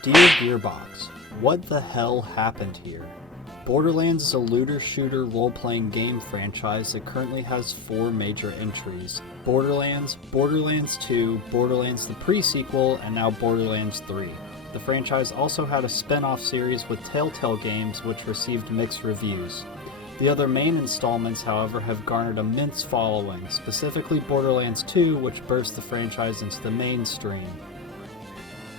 Dear Gearbox, what the hell happened here? Borderlands is a looter-shooter role-playing game franchise that currently has 4 major entries. Borderlands, Borderlands 2, Borderlands the pre-sequel, and now Borderlands 3. The franchise also had a spin-off series with Telltale Games which received mixed reviews. The other main installments, however, have garnered a immense following, specifically Borderlands 2, which burst the franchise into the mainstream.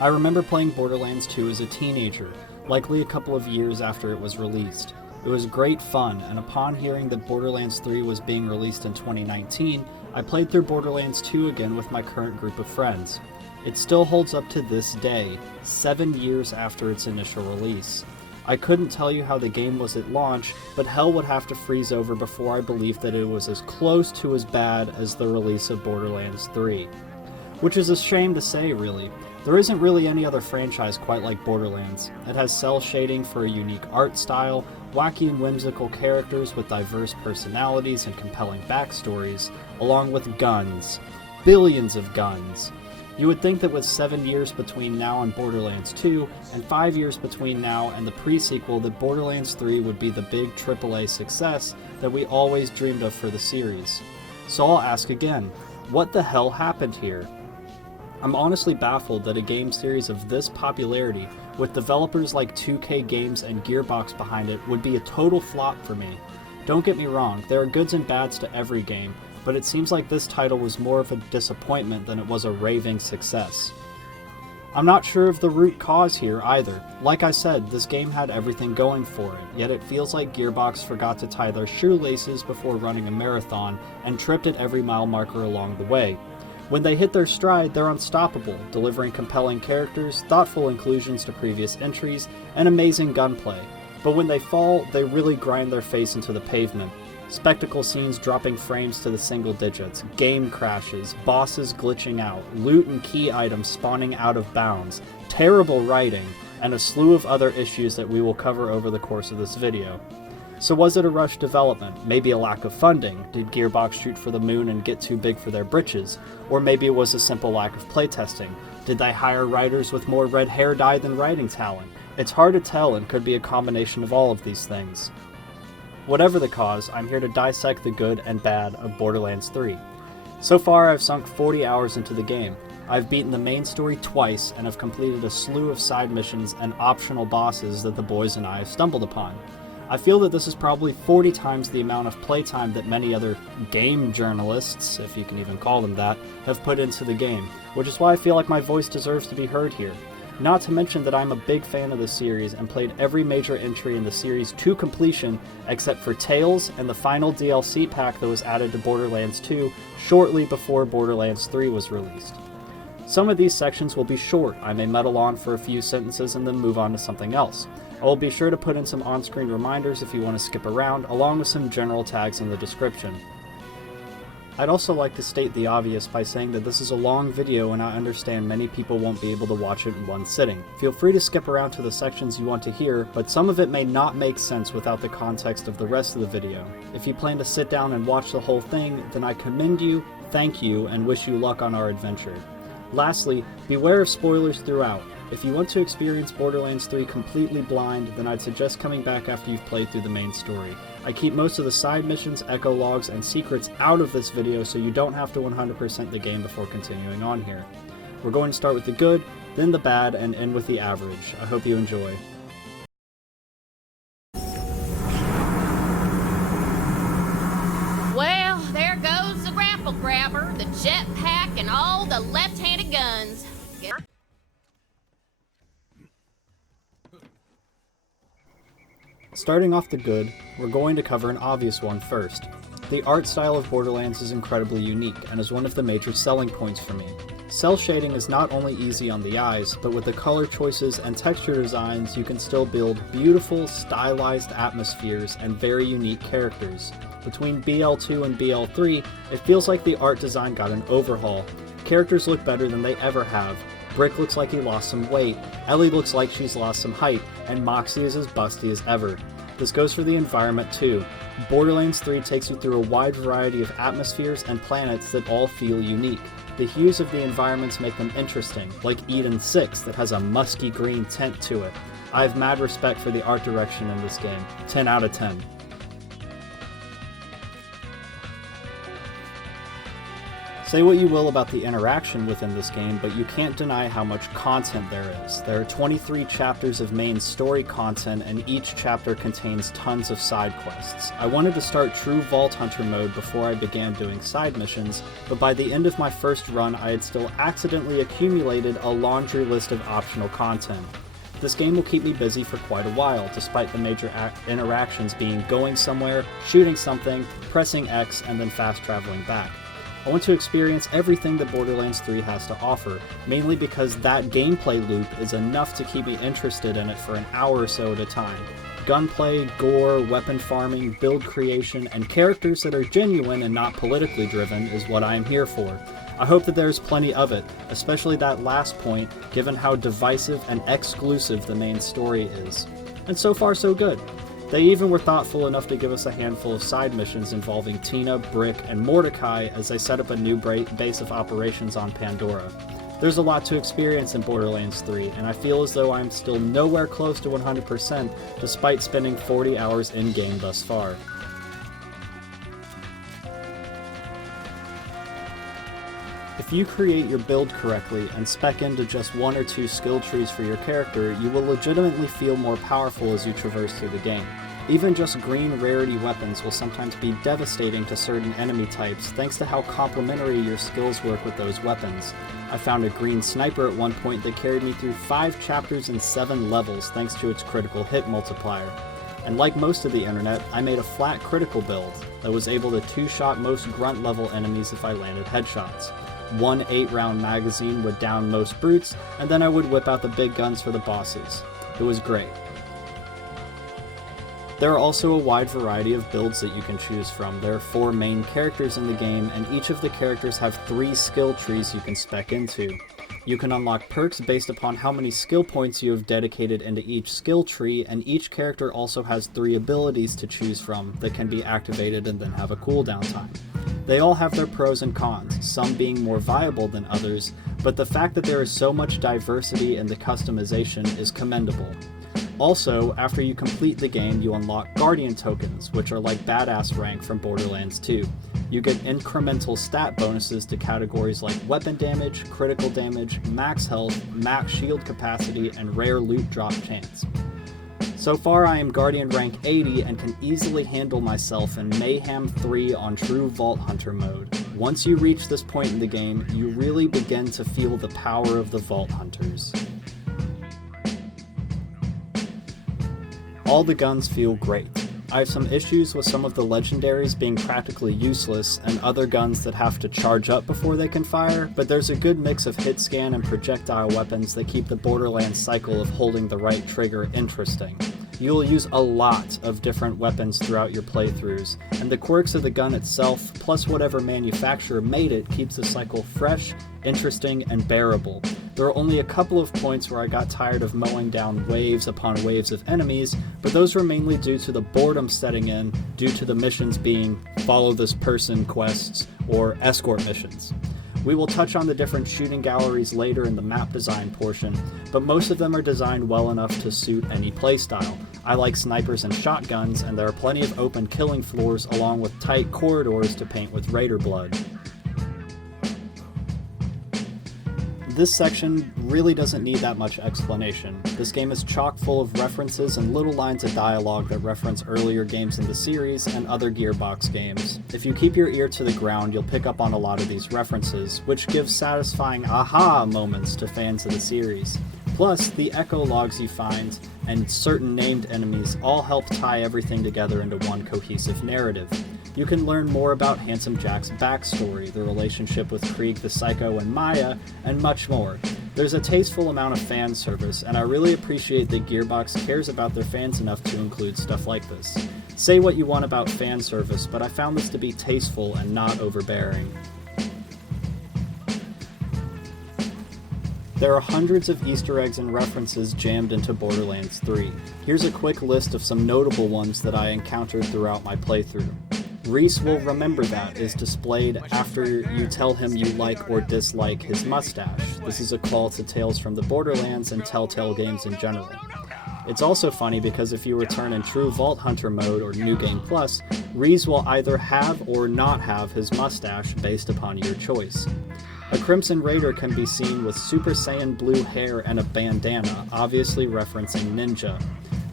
I remember playing Borderlands 2 as a teenager, likely a couple of years after it was released. It was great fun, and upon hearing that Borderlands 3 was being released in 2019, I played through Borderlands 2 again with my current group of friends. It still holds up to this day, 7 years after its initial release. I couldn't tell you how the game was at launch, but hell would have to freeze over before I believed that it was as close to as bad as the release of Borderlands 3. Which is a shame to say, really. There isn't really any other franchise quite like Borderlands. It has cell shading for a unique art style, wacky and whimsical characters with diverse personalities and compelling backstories, along with guns. Billions of guns. You would think that with 7 years between now and Borderlands 2, and 5 years between now and the pre-sequel, that Borderlands 3 would be the big AAA success that we always dreamed of for the series. So I'll ask again, what the hell happened here? I'm honestly baffled that a game series of this popularity, with developers like 2K Games and Gearbox behind it, would be a total flop for me. Don't get me wrong, there are goods and bads to every game, but it seems like this title was more of a disappointment than it was a raving success. I'm not sure of the root cause here either. Like I said, this game had everything going for it, yet it feels like Gearbox forgot to tie their shoelaces before running a marathon and tripped at every mile marker along the way. When they hit their stride, they're unstoppable, delivering compelling characters, thoughtful inclusions to previous entries, and amazing gunplay. But when they fall, they really grind their face into the pavement. Spectacle scenes dropping frames to the single digits, game crashes, bosses glitching out, loot and key items spawning out of bounds, terrible writing, and a slew of other issues that we will cover over the course of this video. So was it a rushed development? Maybe a lack of funding? Did Gearbox shoot for the moon and get too big for their britches? Or maybe it was a simple lack of playtesting? Did they hire writers with more red hair dye than writing talent? It's hard to tell and could be a combination of all of these things. Whatever the cause, I'm here to dissect the good and bad of Borderlands 3. So far, I've sunk 40 hours into the game. I've beaten the main story twice and have completed a slew of side missions and optional bosses that the boys and I have stumbled upon. I feel that this is probably 40 times the amount of playtime that many other game journalists, if you can even call them that, have put into the game, which is why I feel like my voice deserves to be heard here. Not to mention that I'm a big fan of the series and played every major entry in the series to completion except for Tales and the final DLC pack that was added to Borderlands 2 shortly before Borderlands 3 was released. Some of these sections will be short. I may muddle on for a few sentences and then move on to something else. I will be sure to put in some on-screen reminders if you want to skip around, along with some general tags in the description. I'd also like to state the obvious by saying that this is a long video and I understand many people won't be able to watch it in one sitting. Feel free to skip around to the sections you want to hear, but some of it may not make sense without the context of the rest of the video. If you plan to sit down and watch the whole thing, then I commend you, thank you, and wish you luck on our adventure. Lastly, beware of spoilers throughout. If you want to experience Borderlands 3 completely blind, then I'd suggest coming back after you've played through the main story. I keep most of the side missions, echo logs, and secrets out of this video so you don't have to 100% the game before continuing on here. We're going to start with the good, then the bad, and end with the average. I hope you enjoy. Well, there goes the grapple grabber, the jetpack, and all the left-handed guns. Starting off the good, we're going to cover an obvious one first. The art style of Borderlands is incredibly unique and is one of the major selling points for me. Cell shading is not only easy on the eyes, but with the color choices and texture designs you can still build beautiful, stylized atmospheres and very unique characters. Between BL2 and BL3, it feels like the art design got an overhaul. Characters look better than they ever have. Brick looks like he lost some weight, Ellie looks like she's lost some height, and Moxie is as busty as ever. This goes for the environment too. Borderlands 3 takes you through a wide variety of atmospheres and planets that all feel unique. The hues of the environments make them interesting, like Eden 6 that has a musky green tint to it. I have mad respect for the art direction in this game. 10 out of 10. Say what you will about the interaction within this game, but you can't deny how much content there is. There are 23 chapters of main story content, and each chapter contains tons of side quests. I wanted to start true Vault Hunter mode before I began doing side missions, but by the end of my first run I had still accidentally accumulated a laundry list of optional content. This game will keep me busy for quite a while, despite the major interactions being going somewhere, shooting something, pressing X, and then fast traveling back. I want to experience everything that Borderlands 3 has to offer, mainly because that gameplay loop is enough to keep me interested in it for an hour or so at a time. Gunplay, gore, weapon farming, build creation, and characters that are genuine and not politically driven is what I am here for. I hope that there's plenty of it, especially that last point, given how divisive and exclusive the main story is. And so far so good. They even were thoughtful enough to give us a handful of side missions involving Tina, Brick, and Mordecai as they set up a new base of operations on Pandora. There's a lot to experience in Borderlands 3, and I feel as though I'm still nowhere close to 100% despite spending 40 hours in-game thus far. If you create your build correctly and spec into just 1 or 2 skill trees for your character, you will legitimately feel more powerful as you traverse through the game. Even just green rarity weapons will sometimes be devastating to certain enemy types thanks to how complementary your skills work with those weapons. I found a green sniper at one point that carried me through 5 chapters and 7 levels thanks to its critical hit multiplier. And like most of the internet, I made a flat critical build that was able to 2-shot most grunt level enemies if I landed headshots. One 8-round magazine would down most brutes, and then I would whip out the big guns for the bosses. It was great. There are also a wide variety of builds that you can choose from. There are 4 main characters in the game, and each of the characters have 3 skill trees you can spec into. You can unlock perks based upon how many skill points you have dedicated into each skill tree, and each character also has 3 abilities to choose from that can be activated and then have a cooldown time. They all have their pros and cons, some being more viable than others, but the fact that there is so much diversity in the customization is commendable. Also, after you complete the game, you unlock Guardian tokens, which are like badass rank from Borderlands 2. You get incremental stat bonuses to categories like weapon damage, critical damage, max health, max shield capacity, and rare loot drop chance. So far I am Guardian rank 80 and can easily handle myself in Mayhem 3 on true Vault Hunter mode. Once you reach this point in the game, you really begin to feel the power of the Vault Hunters. All the guns feel great. I have some issues with some of the legendaries being practically useless and other guns that have to charge up before they can fire, but there's a good mix of hit scan and projectile weapons that keep the Borderlands cycle of holding the right trigger interesting. You'll use a lot of different weapons throughout your playthroughs, and the quirks of the gun itself, plus whatever manufacturer made it, keeps the cycle fresh, interesting, and bearable. There are only a couple of points where I got tired of mowing down waves upon waves of enemies, but those were mainly due to the boredom setting in due to the missions being follow this person quests or escort missions. We will touch on the different shooting galleries later in the map design portion, but most of them are designed well enough to suit any playstyle. I like snipers and shotguns, and there are plenty of open killing floors along with tight corridors to paint with raider blood. This section really doesn't need that much explanation. This game is chock full of references and little lines of dialogue that reference earlier games in the series and other Gearbox games. If you keep your ear to the ground, you'll pick up on a lot of these references, which gives satisfying aha moments to fans of the series. Plus, the echo logs you find and certain named enemies all help tie everything together into one cohesive narrative. You can learn more about Handsome Jack's backstory, the relationship with Krieg the Psycho and Maya, and much more. There's a tasteful amount of fan service, and I really appreciate that Gearbox cares about their fans enough to include stuff like this. Say what you want about fan service, but I found this to be tasteful and not overbearing. There are hundreds of Easter eggs and references jammed into Borderlands 3. Here's a quick list of some notable ones that I encountered throughout my playthrough. Reese will remember that is displayed after you tell him you like or dislike his mustache. This is a call to Tales from the Borderlands and Telltale games in general. It's also funny because if you return in true Vault Hunter mode or New Game Plus, Reese will either have or not have his mustache based upon your choice. A Crimson Raider can be seen with Super Saiyan blue hair and a bandana, obviously referencing Ninja.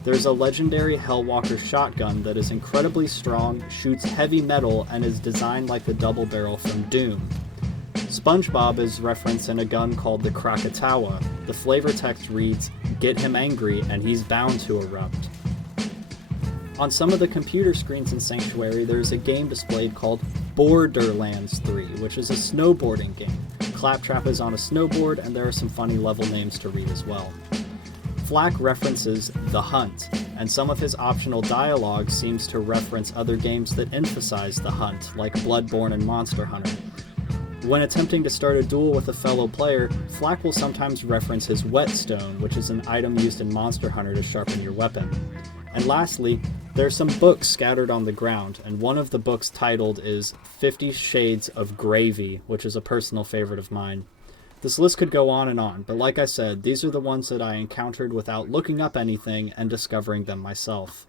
There's a legendary Hellwalker shotgun that is incredibly strong, shoots heavy metal, and is designed like the double barrel from Doom. SpongeBob is referenced in a gun called the Krakatawa. The flavor text reads, "Get him angry and he's bound to erupt." On some of the computer screens in Sanctuary, there's a game displayed called Borderlands 3, which is a snowboarding game. Claptrap is on a snowboard, and there are some funny level names to read as well. Flack references The Hunt, and some of his optional dialogue seems to reference other games that emphasize the hunt, like Bloodborne and Monster Hunter. When attempting to start a duel with a fellow player, Flack will sometimes reference his whetstone, which is an item used in Monster Hunter to sharpen your weapon. And lastly, there are some books scattered on the ground, and one of the books titled is 50 Shades of Gravy, which is a personal favorite of mine. This list could go on, but like I said, these are the ones that I encountered without looking up anything and discovering them myself.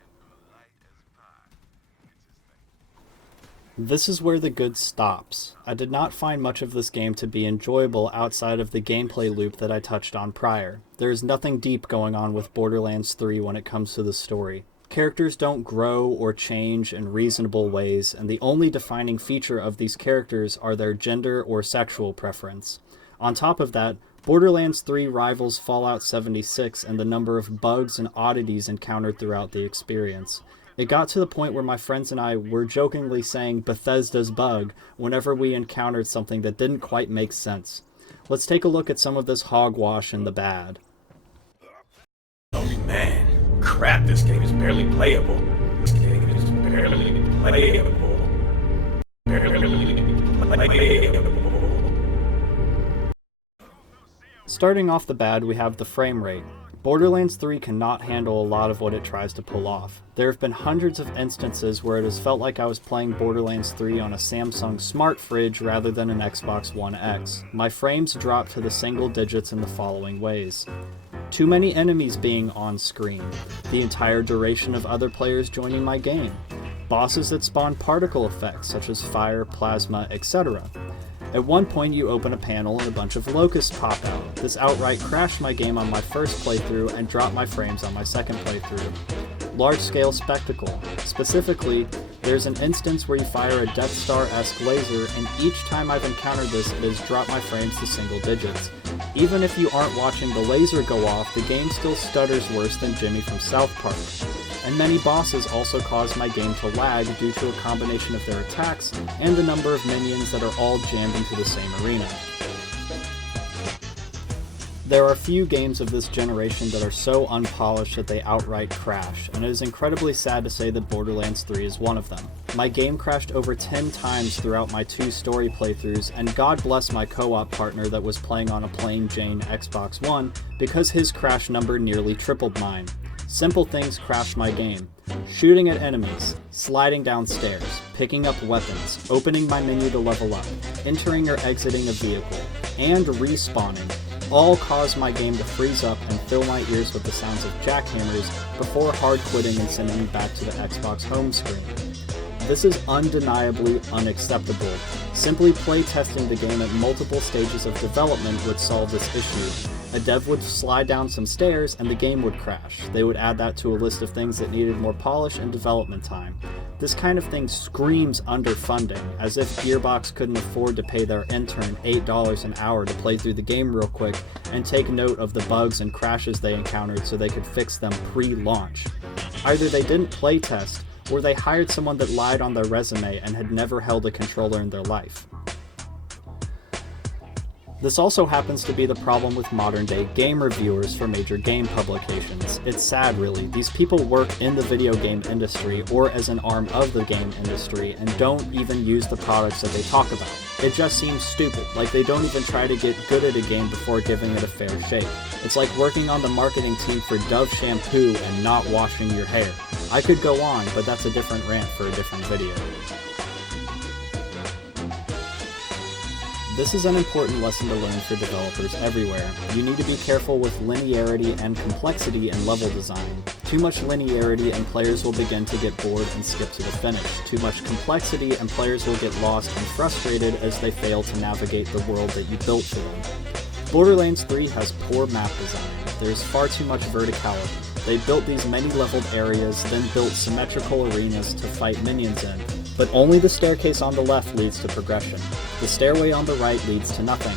This is where the good stops. I did not find much of this game to be enjoyable outside of the gameplay loop that I touched on prior. There is nothing deep going on with Borderlands 3 when it comes to the story. Characters don't grow or change in reasonable ways, and the only defining feature of these characters are their gender or sexual preference. On top of that, Borderlands 3 rivals Fallout 76 in the number of bugs and oddities encountered throughout the experience. It got to the point where my friends and I were jokingly saying Bethesda's bug whenever we encountered something that didn't quite make sense. Let's take a look at some of this hogwash in the bad. Oh man, crap, this game is barely playable. This game is barely playable. Barely playable. Starting off the bad, we have the frame rate. Borderlands 3 cannot handle a lot of what it tries to pull off. There have been hundreds of instances where it has felt like I was playing Borderlands 3 on a Samsung smart fridge rather than an Xbox One X. My frames drop to the single digits in the following ways. Too many enemies being on screen, the entire duration of other players joining my game, bosses that spawn particle effects such as fire, plasma, etc. At one point you open a panel and a bunch of locusts pop out. This outright crashed my game on my first playthrough and dropped my frames on my second playthrough. Large-scale spectacle. Specifically, there's an instance where you fire a Death Star-esque laser, and each time I've encountered this, it has dropped my frames to single digits. Even if you aren't watching the laser go off, the game still stutters worse than Jimmy from South Park. And many bosses also cause my game to lag due to a combination of their attacks and the number of minions that are all jammed into the same arena. There are few games of this generation that are so unpolished that they outright crash, and it is incredibly sad to say that Borderlands 3 is one of them. My game crashed over 10 times throughout my 2 story playthroughs, and God bless my co-op partner that was playing on a plain Jane Xbox One because his crash number nearly tripled mine. Simple things crash my game. Shooting at enemies, sliding down stairs, picking up weapons, opening my menu to level up, entering or exiting a vehicle, and respawning all cause my game to freeze up and fill my ears with the sounds of jackhammers before hard quitting and sending me back to the Xbox home screen. This is undeniably unacceptable. Simply play testing the game at multiple stages of development would solve this issue. A dev would slide down some stairs and the game would crash. They would add that to a list of things that needed more polish and development time. This kind of thing screams underfunding, as if Gearbox couldn't afford to pay their intern $8 an hour to play through the game real quick and take note of the bugs and crashes they encountered so they could fix them pre-launch. Either they didn't play test, or they hired someone that lied on their resume and had never held a controller in their life. This also happens to be the problem with modern-day game reviewers for major game publications. It's sad, really. These people work in the video game industry or as an arm of the game industry and don't even use the products that they talk about. It just seems stupid, like they don't even try to get good at a game before giving it a fair shake. It's like working on the marketing team for Dove shampoo and not washing your hair. I could go on, but that's a different rant for a different video. This is an important lesson to learn for developers everywhere. You need to be careful with linearity and complexity in level design. Too much linearity and players will begin to get bored and skip to the finish. Too much complexity and players will get lost and frustrated as they fail to navigate the world that you built for them. Borderlands 3 has poor map design. There's far too much verticality. They built these many-leveled areas, then built symmetrical arenas to fight minions in. But only the staircase on the left leads to progression. The stairway on the right leads to nothing.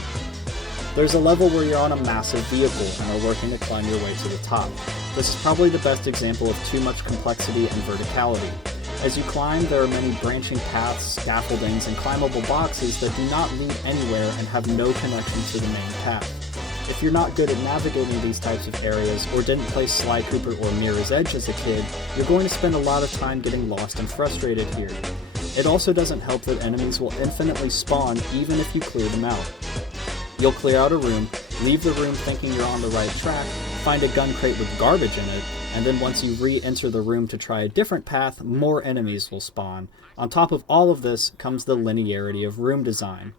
There's a level where you're on a massive vehicle and are working to climb your way to the top. This is probably the best example of too much complexity and verticality. As you climb, there are many branching paths, scaffoldings, and climbable boxes that do not lead anywhere and have no connection to the main path. If you're not good at navigating these types of areas, or didn't play Sly Cooper or Mirror's Edge as a kid, you're going to spend a lot of time getting lost and frustrated here. It also doesn't help that enemies will infinitely spawn even if you clear them out. You'll clear out a room, leave the room thinking you're on the right track, find a gun crate with garbage in it, and then once you re-enter the room to try a different path, more enemies will spawn. On top of all of this comes the linearity of room design.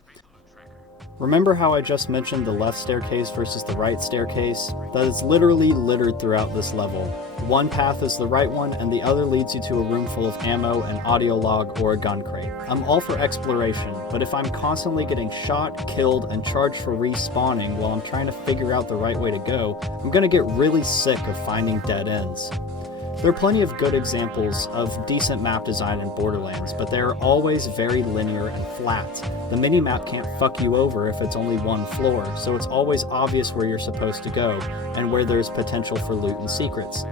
Remember how I just mentioned the left staircase versus the right staircase? That is literally littered throughout this level. One path is the right one, and the other leads you to a room full of ammo, an audio log, or a gun crate. I'm all for exploration, but if I'm constantly getting shot, killed, and charged for respawning while I'm trying to figure out the right way to go, I'm gonna get really sick of finding dead ends. There are plenty of good examples of decent map design in Borderlands, but they are always very linear and flat. The minimap can't fuck you over if it's only one floor, so it's always obvious where you're supposed to go, and where there's potential for loot and secrets.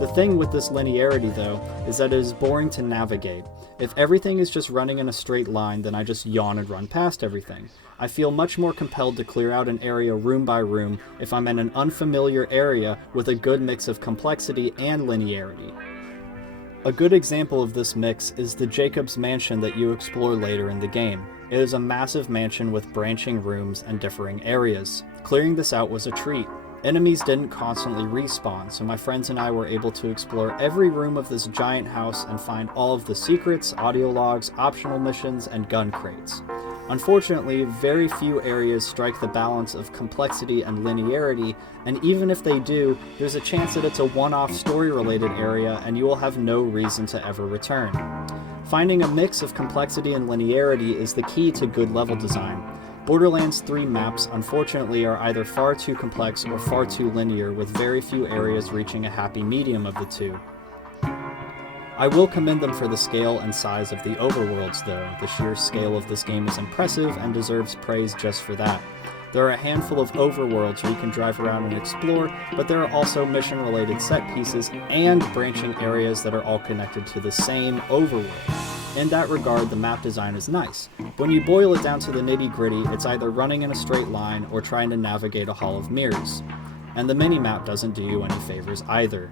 The thing with this linearity, though, is that it is boring to navigate. If everything is just running in a straight line, then I just yawn and run past everything. I feel much more compelled to clear out an area room by room if I'm in an unfamiliar area with a good mix of complexity and linearity. A good example of this mix is the Jacob's Mansion that you explore later in the game. It is a massive mansion with branching rooms and differing areas. Clearing this out was a treat. Enemies didn't constantly respawn, so my friends and I were able to explore every room of this giant house and find all of the secrets, audio logs, optional missions, and gun crates. Unfortunately, very few areas strike the balance of complexity and linearity, and even if they do, there's a chance that it's a one-off story-related area and you will have no reason to ever return. Finding a mix of complexity and linearity is the key to good level design. Borderlands 3 maps, unfortunately, are either far too complex or far too linear, with very few areas reaching a happy medium of the two. I will commend them for the scale and size of the overworlds, though. The sheer scale of this game is impressive and deserves praise just for that. There are a handful of overworlds where you can drive around and explore, but there are also mission-related set pieces and branching areas that are all connected to the same overworld. In that regard, the map design is nice. When you boil it down to the nitty-gritty, it's either running in a straight line or trying to navigate a hall of mirrors. And the minimap doesn't do you any favors either.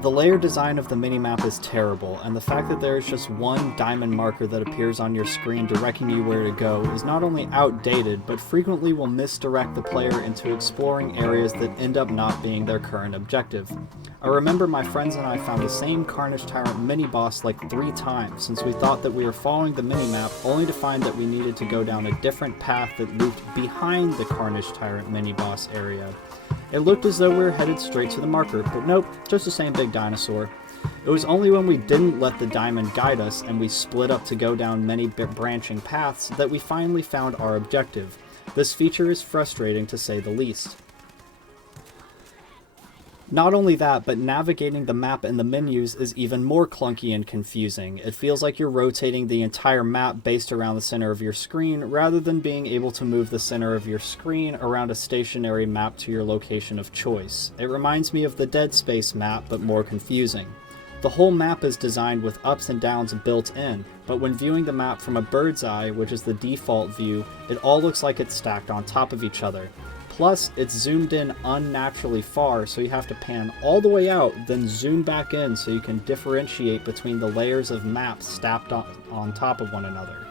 The layer design of the minimap is terrible, and the fact that there is just one diamond marker that appears on your screen directing you where to go is not only outdated, but frequently will misdirect the player into exploring areas that end up not being their current objective. I remember my friends and I found the same Carnage Tyrant mini-boss like 3 times, since we thought that we were following the minimap, only to find that we needed to go down a different path that looped behind the Carnage Tyrant mini-boss area. It looked as though we were headed straight to the marker, but nope, just the same big dinosaur. It was only when we didn't let the diamond guide us and we split up to go down many branching paths that we finally found our objective. This feature is frustrating to say the least. Not only that, but navigating the map in the menus is even more clunky and confusing. It feels like you're rotating the entire map based around the center of your screen, rather than being able to move the center of your screen around a stationary map to your location of choice. It reminds me of the Dead Space map, but more confusing. The whole map is designed with ups and downs built in, but when viewing the map from a bird's eye, which is the default view, it all looks like it's stacked on top of each other. Plus, it's zoomed in unnaturally far, so you have to pan all the way out, then zoom back in so you can differentiate between the layers of maps stacked on top of one another.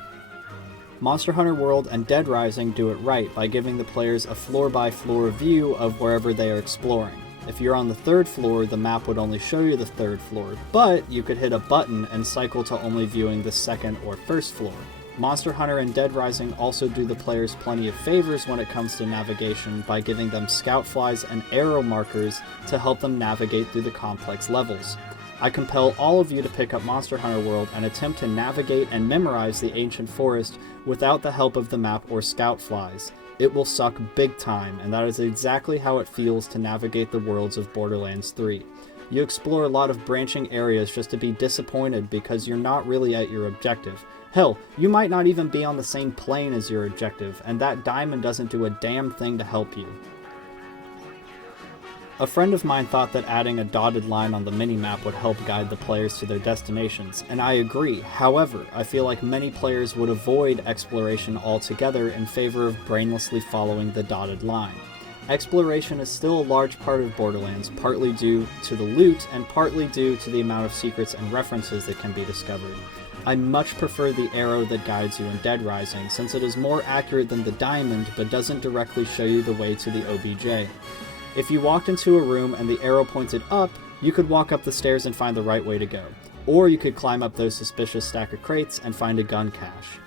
Monster Hunter World and Dead Rising do it right by giving the players a floor-by-floor view of wherever they are exploring. If you're on the 3rd floor, the map would only show you the 3rd floor, but you could hit a button and cycle to only viewing the 2nd or 1st floor. Monster Hunter and Dead Rising also do the players plenty of favors when it comes to navigation by giving them scout flies and arrow markers to help them navigate through the complex levels. I compel all of you to pick up Monster Hunter World and attempt to navigate and memorize the ancient forest without the help of the map or scout flies. It will suck big time, and that is exactly how it feels to navigate the worlds of Borderlands 3. You explore a lot of branching areas just to be disappointed because you're not really at your objective. Hell, you might not even be on the same plane as your objective, and that diamond doesn't do a damn thing to help you. A friend of mine thought that adding a dotted line on the minimap would help guide the players to their destinations, and I agree. However, I feel like many players would avoid exploration altogether in favor of brainlessly following the dotted line. Exploration is still a large part of Borderlands, partly due to the loot and partly due to the amount of secrets and references that can be discovered. I much prefer the arrow that guides you in Dead Rising, since it is more accurate than the diamond but doesn't directly show you the way to the OBJ. If you walked into a room and the arrow pointed up, you could walk up the stairs and find the right way to go. Or you could climb up those suspicious stack of crates and find a gun cache.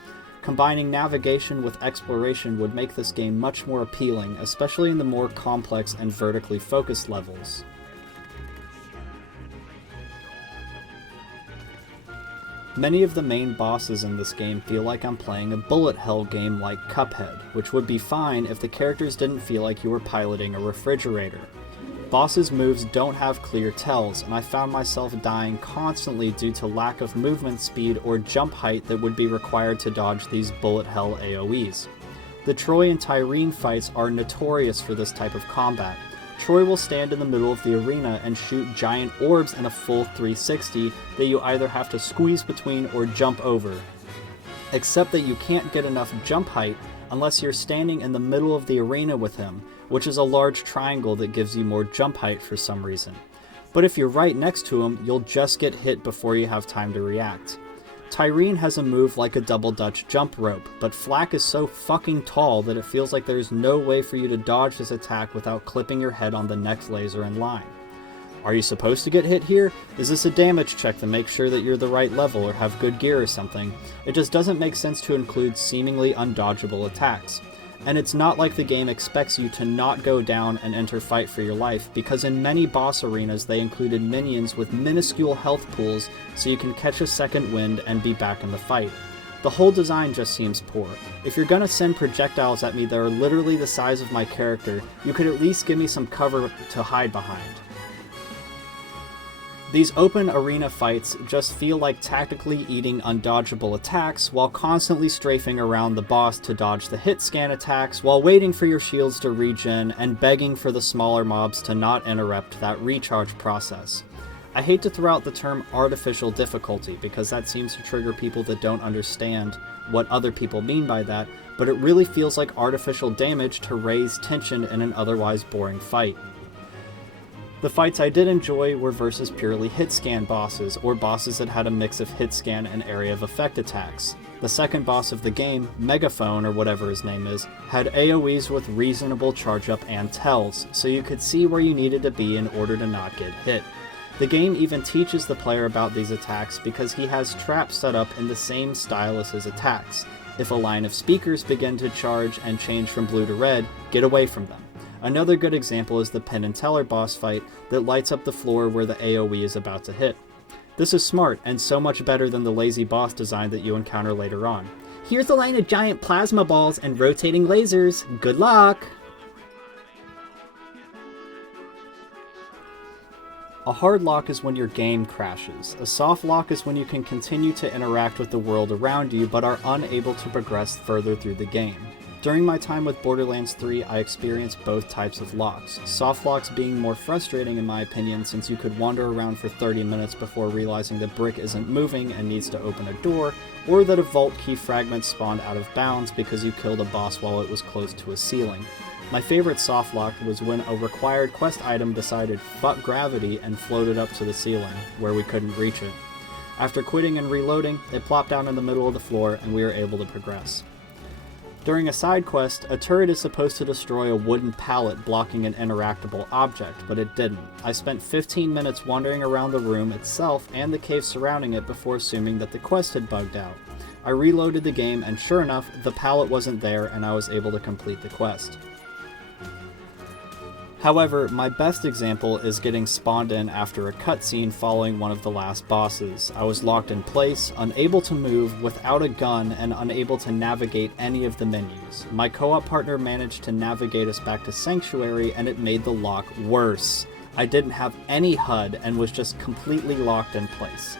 Combining navigation with exploration would make this game much more appealing, especially in the more complex and vertically focused levels. Many of the main bosses in this game feel like I'm playing a bullet hell game like Cuphead, which would be fine if the characters didn't feel like you were piloting a refrigerator. Bosses' moves don't have clear tells, and I found myself dying constantly due to lack of movement speed or jump height that would be required to dodge these bullet hell AoEs. The Troy and Tyreen fights are notorious for this type of combat. Troy will stand in the middle of the arena and shoot giant orbs in a full 360 that you either have to squeeze between or jump over. Except that you can't get enough jump height unless you're standing in the middle of the arena with him, which is a large triangle that gives you more jump height for some reason. But if you're right next to him, you'll just get hit before you have time to react. Tyreen has a move like a double Dutch jump rope, but Flak is so fucking tall that it feels like there's no way for you to dodge this attack without clipping your head on the next laser in line. Are you supposed to get hit here? Is this a damage check to make sure that you're the right level or have good gear or something? It just doesn't make sense to include seemingly undodgeable attacks. And it's not like the game expects you to not go down and enter fight for your life, because in many boss arenas they included minions with minuscule health pools so you can catch a second wind and be back in the fight. The whole design just seems poor. If you're gonna send projectiles at me that are literally the size of my character, you could at least give me some cover to hide behind. These open arena fights just feel like tactically eating undodgeable attacks while constantly strafing around the boss to dodge the hit scan attacks while waiting for your shields to regen and begging for the smaller mobs to not interrupt that recharge process. I hate to throw out the term artificial difficulty because that seems to trigger people that don't understand what other people mean by that, but it really feels like artificial damage to raise tension in an otherwise boring fight. The fights I did enjoy were versus purely hit scan bosses, or bosses that had a mix of hit scan and area of effect attacks. The second boss of the game, Megaphone or whatever his name is, had AoEs with reasonable charge up and tells, so you could see where you needed to be in order to not get hit. The game even teaches the player about these attacks because he has traps set up in the same style as his attacks. If a line of speakers begin to charge and change from blue to red, get away from them. Another good example is the Penn and Teller boss fight that lights up the floor where the AoE is about to hit. This is smart and so much better than the lazy boss design that you encounter later on. Here's a line of giant plasma balls and rotating lasers. Good luck! A hard lock is when your game crashes. A soft lock is when you can continue to interact with the world around you but are unable to progress further through the game. During my time with Borderlands 3, I experienced both types of locks. Soft locks being more frustrating in my opinion since you could wander around for 30 minutes before realizing the brick isn't moving and needs to open a door, or that a vault key fragment spawned out of bounds because you killed a boss while it was close to a ceiling. My favorite soft lock was when a required quest item decided fuck gravity and floated up to the ceiling, where we couldn't reach it. After quitting and reloading, it plopped down in the middle of the floor and we were able to progress. During a side quest, a turret is supposed to destroy a wooden pallet blocking an interactable object, but it didn't. I spent 15 minutes wandering around the room itself and the cave surrounding it before assuming that the quest had bugged out. I reloaded the game and sure enough, the pallet wasn't there and I was able to complete the quest. However, my best example is getting spawned in after a cutscene following one of the last bosses. I was locked in place, unable to move, without a gun, and unable to navigate any of the menus. My co-op partner managed to navigate us back to Sanctuary, and it made the lock worse. I didn't have any HUD and was just completely locked in place.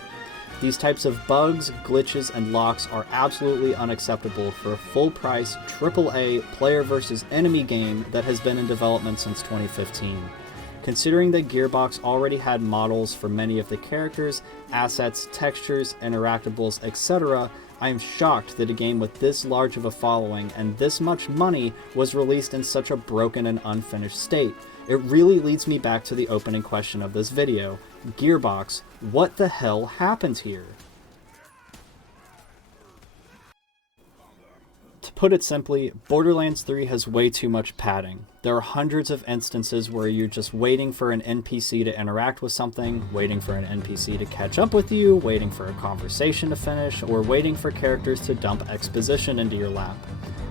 These types of bugs, glitches, and locks are absolutely unacceptable for a full-price, AAA, player versus enemy game that has been in development since 2015. Considering that Gearbox already had models for many of the characters, assets, textures, interactables, etc., I am shocked that a game with this large of a following and this much money was released in such a broken and unfinished state. It really leads me back to the opening question of this video. Gearbox, what the hell happened here? To put it simply, Borderlands 3 has way too much padding. There are hundreds of instances where you're just waiting for an NPC to interact with something, waiting for an NPC to catch up with you, waiting for a conversation to finish, or waiting for characters to dump exposition into your lap.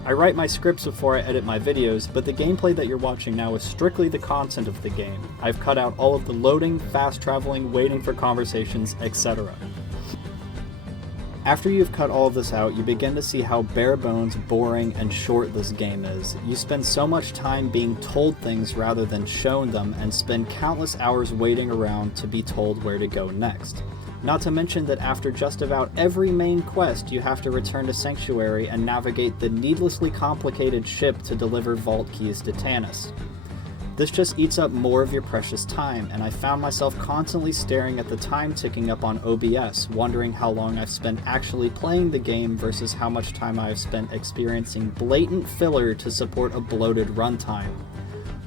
I write my scripts before I edit my videos, but the gameplay that you're watching now is strictly the content of the game. I've cut out all of the loading, fast traveling, waiting for conversations, etc. After you've cut all of this out, you begin to see how bare bones, boring, and short this game is. You spend so much time being told things rather than shown them, and spend countless hours waiting around to be told where to go next. Not to mention that after just about every main quest, you have to return to Sanctuary and navigate the needlessly complicated ship to deliver vault keys to Tannis. This just eats up more of your precious time, and I found myself constantly staring at the time ticking up on OBS, wondering how long I've spent actually playing the game versus how much time I've spent experiencing blatant filler to support a bloated runtime.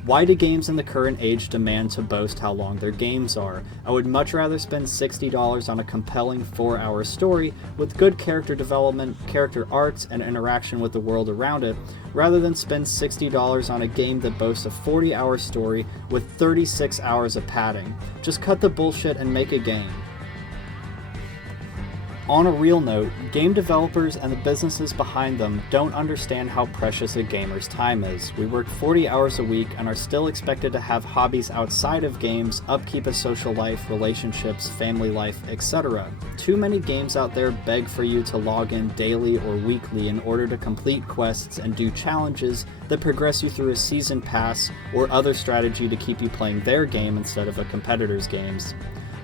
Why do games in the current age demand to boast how long their games are? I would much rather spend $60 on a compelling 4-hour story with good character development, character arcs, and interaction with the world around it, rather than spend $60 on a game that boasts a 40-hour story with 36 hours of padding. Just cut the bullshit and make a game. On a real note, game developers and the businesses behind them don't understand how precious a gamer's time is. We work 40 hours a week and are still expected to have hobbies outside of games, upkeep a social life, relationships, family life, etc. Too many games out there beg for you to log in daily or weekly in order to complete quests and do challenges that progress you through a season pass or other strategy to keep you playing their game instead of a competitor's games.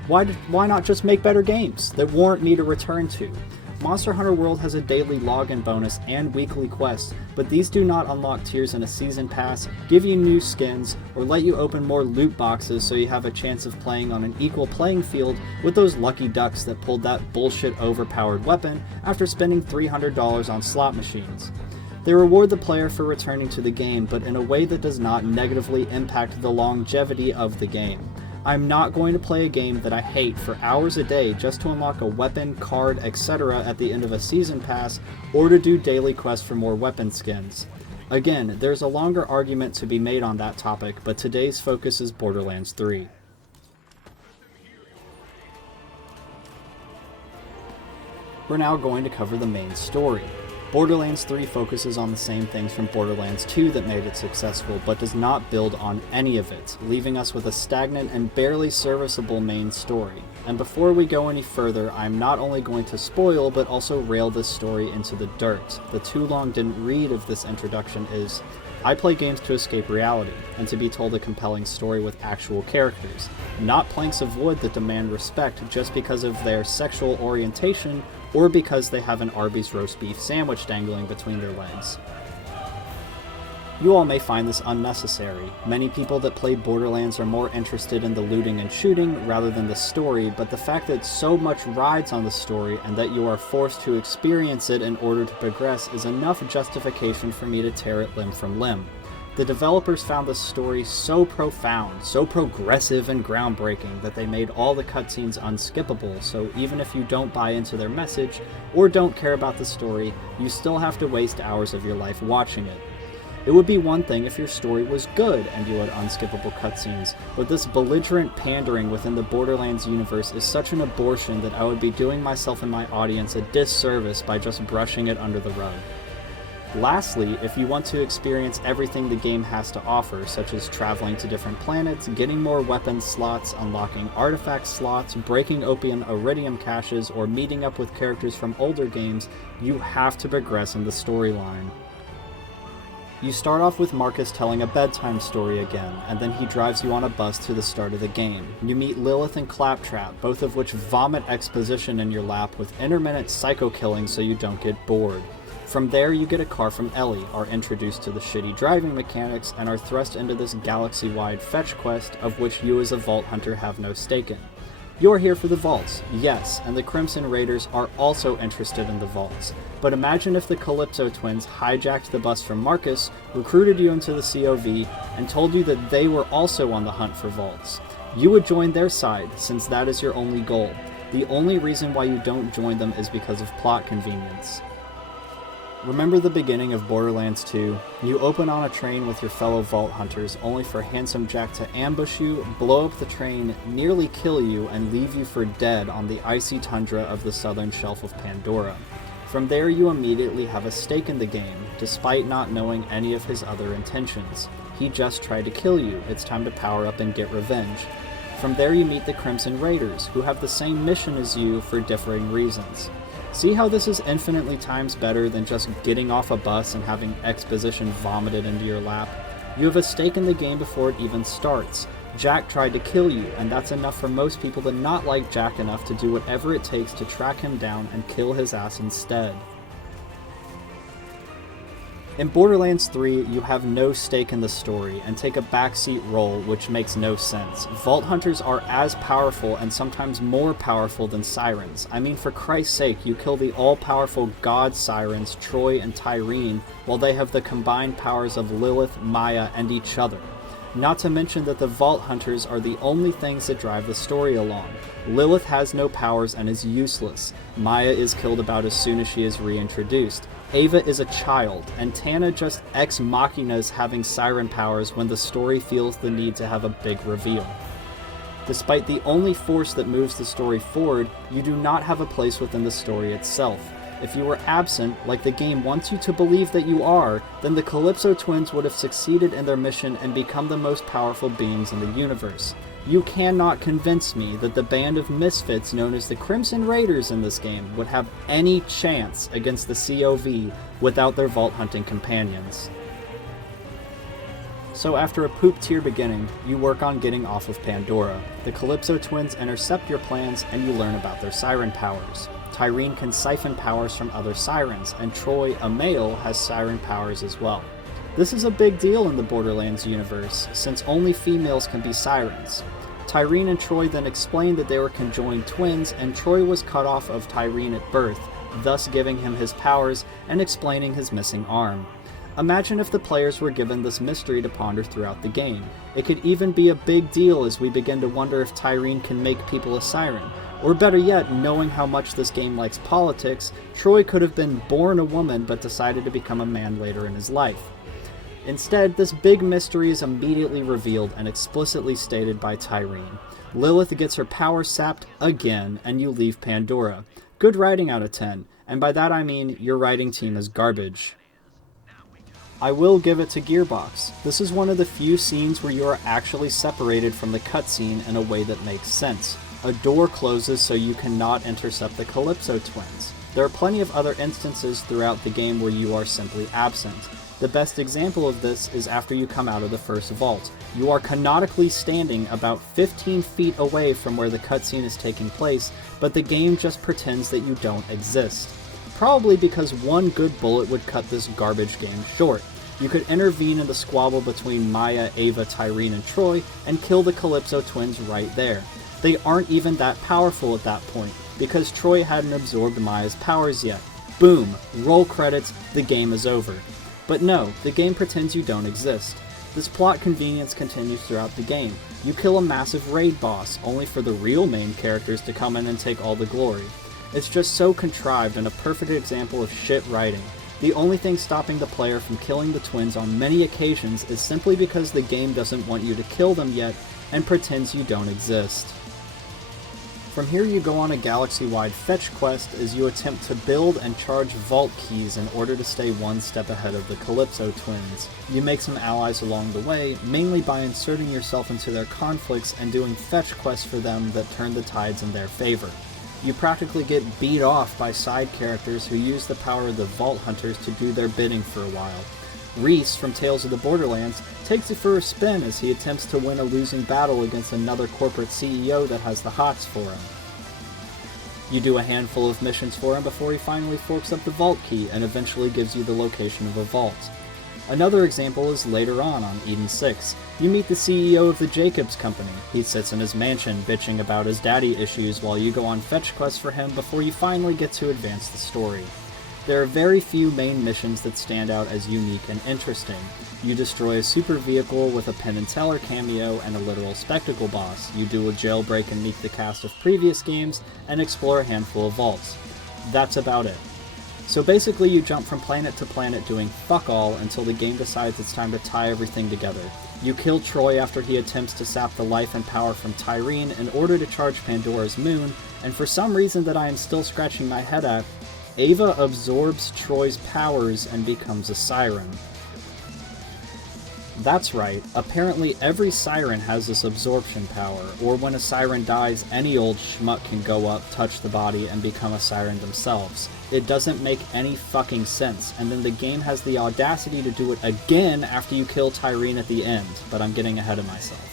Why not just make better games that warrant me to return to? Monster Hunter World has a daily login bonus and weekly quests, but these do not unlock tiers in a season pass, give you new skins, or let you open more loot boxes so you have a chance of playing on an equal playing field with those lucky ducks that pulled that bullshit overpowered weapon after spending $300 on slot machines. They reward the player for returning to the game, but in a way that does not negatively impact the longevity of the game. I'm not going to play a game that I hate for hours a day just to unlock a weapon, card, etc. at the end of a season pass, or to do daily quests for more weapon skins. Again, there's a longer argument to be made on that topic, but today's focus is Borderlands 3. We're now going to cover the main story. Borderlands 3 focuses on the same things from Borderlands 2 that made it successful, but does not build on any of it, leaving us with a stagnant and barely serviceable main story. And before we go any further, I'm not only going to spoil, but also rail this story into the dirt. The too long didn't read of this introduction is, I play games to escape reality, and to be told a compelling story with actual characters, not planks of wood that demand respect just because of their sexual orientation or because they have an Arby's roast beef sandwich dangling between their legs. You all may find this unnecessary. Many people that play Borderlands are more interested in the looting and shooting rather than the story, but the fact that so much rides on the story and that you are forced to experience it in order to progress is enough justification for me to tear it limb from limb. The developers found the story so profound, so progressive and groundbreaking that they made all the cutscenes unskippable, so even if you don't buy into their message, or don't care about the story, you still have to waste hours of your life watching it. It would be one thing if your story was good and you had unskippable cutscenes, but this belligerent pandering within the Borderlands universe is such an abortion that I would be doing myself and my audience a disservice by just brushing it under the rug. Lastly, if you want to experience everything the game has to offer, such as traveling to different planets, getting more weapon slots, unlocking artifact slots, breaking open iridium caches, or meeting up with characters from older games, you have to progress in the storyline. You start off with Marcus telling a bedtime story again, and then he drives you on a bus to the start of the game. You meet Lilith and Claptrap, both of which vomit exposition in your lap with intermittent psycho killing so you don't get bored. From there, you get a car from Ellie, are introduced to the shitty driving mechanics, and are thrust into this galaxy-wide fetch quest of which you as a Vault Hunter have no stake in. You're here for the vaults, yes, and the Crimson Raiders are also interested in the vaults. But imagine if the Calypso twins hijacked the bus from Marcus, recruited you into the COV, and told you that they were also on the hunt for vaults. You would join their side, since that is your only goal. The only reason why you don't join them is because of plot convenience. Remember the beginning of Borderlands 2? You open on a train with your fellow Vault Hunters, only for Handsome Jack to ambush you, blow up the train, nearly kill you, and leave you for dead on the icy tundra of the southern shelf of Pandora. From there, you immediately have a stake in the game, despite not knowing any of his other intentions. He just tried to kill you, it's time to power up and get revenge. From there you meet the Crimson Raiders, who have the same mission as you for differing reasons. See how this is infinitely times better than just getting off a bus and having exposition vomited into your lap? You have a stake in the game before it even starts. Jack tried to kill you, and that's enough for most people to not like Jack enough to do whatever it takes to track him down and kill his ass instead. In Borderlands 3, you have no stake in the story, and take a backseat role, which makes no sense. Vault Hunters are as powerful, and sometimes more powerful than Sirens. I mean, for Christ's sake, you kill the all-powerful God Sirens, Troy and Tyreen, while they have the combined powers of Lilith, Maya, and each other. Not to mention that the Vault Hunters are the only things that drive the story along. Lilith has no powers and is useless. Maya is killed about as soon as she is reintroduced. Ava is a child, and Tana just ex machinas having siren powers when the story feels the need to have a big reveal. Despite the only force that moves the story forward, you do not have a place within the story itself. If you were absent, like the game wants you to believe that you are, then the Calypso twins would have succeeded in their mission and become the most powerful beings in the universe. You cannot convince me that the band of misfits known as the Crimson Raiders in this game would have any chance against the COV without their vault hunting companions. So after a poop tier beginning, you work on getting off of Pandora. The Calypso twins intercept your plans and you learn about their siren powers. Tyreen can siphon powers from other sirens, and Troy, a male, has siren powers as well. This is a big deal in the Borderlands universe, since only females can be sirens. Tyreen and Troy then explained that they were conjoined twins, and Troy was cut off of Tyreen at birth, thus giving him his powers and explaining his missing arm. Imagine if the players were given this mystery to ponder throughout the game. It could even be a big deal as we begin to wonder if Tyreen can make people a siren. Or better yet, knowing how much this game likes politics, Troy could have been born a woman but decided to become a man later in his life. Instead, this big mystery is immediately revealed and explicitly stated by Tyreen. Lilith gets her power sapped again, and you leave Pandora. Good writing out of 10, and by that I mean your writing team is garbage. I will give it to Gearbox. This is one of the few scenes where you are actually separated from the cutscene in a way that makes sense. A door closes so you cannot intercept the Calypso twins. There are plenty of other instances throughout the game where you are simply absent. The best example of this is after you come out of the first vault. You are canonically standing about 15 feet away from where the cutscene is taking place, but the game just pretends that you don't exist. Probably because one good bullet would cut this garbage game short. You could intervene in the squabble between Maya, Ava, Tyreen, and Troy, and kill the Calypso twins right there. They aren't even that powerful at that point, because Troy hadn't absorbed Maya's powers yet. Boom! Roll credits, the game is over. But no, the game pretends you don't exist. This plot convenience continues throughout the game. You kill a massive raid boss, only for the real main characters to come in and take all the glory. It's just so contrived and a perfect example of shit writing. The only thing stopping the player from killing the twins on many occasions is simply because the game doesn't want you to kill them yet and pretends you don't exist. From here you go on a galaxy-wide fetch quest as you attempt to build and charge vault keys in order to stay one step ahead of the Calypso twins. You make some allies along the way, mainly by inserting yourself into their conflicts and doing fetch quests for them that turn the tides in their favor. You practically get beat off by side characters who use the power of the Vault Hunters to do their bidding for a while. Reese from Tales of the Borderlands takes it for a spin as he attempts to win a losing battle against another corporate CEO that has the hots for him. You do a handful of missions for him before he finally forks up the vault key and eventually gives you the location of a vault. Another example is later on Eden 6. You meet the CEO of the Jacobs Company. He sits in his mansion bitching about his daddy issues while you go on fetch quests for him before you finally get to advance the story. There are very few main missions that stand out as unique and interesting. You destroy a super vehicle with a Penn and Teller cameo and a literal spectacle boss. You do a jailbreak and meet the cast of previous games and explore a handful of vaults. That's about it. So basically you jump from planet to planet doing fuck all until the game decides it's time to tie everything together. You kill Troy after he attempts to sap the life and power from Tyreen in order to charge Pandora's moon, and for some reason that I am still scratching my head at, Ava absorbs Troy's powers and becomes a siren. That's right, apparently every siren has this absorption power, or when a siren dies, any old schmuck can go up, touch the body, and become a siren themselves. It doesn't make any fucking sense, and then the game has the audacity to do it again after you kill Tyreen at the end, but I'm getting ahead of myself.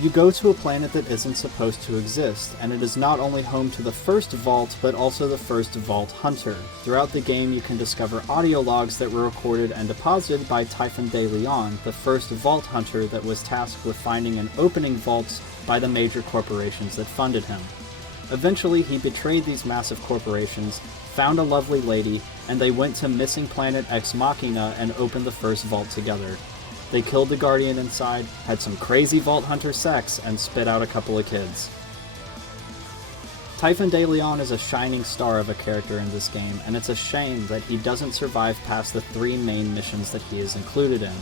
You go to a planet that isn't supposed to exist, and it is not only home to the first vault, but also the first vault hunter. Throughout the game you can discover audio logs that were recorded and deposited by Typhon de Leon, the first vault hunter that was tasked with finding and opening vaults by the major corporations that funded him. Eventually he betrayed these massive corporations, found a lovely lady, and they went to missing planet Ex Machina and opened the first vault together. They killed the Guardian inside, had some crazy Vault Hunter sex, and spit out a couple of kids. Typhon de Leon is a shining star of a character in this game, and it's a shame that he doesn't survive past the 3 main missions that he is included in.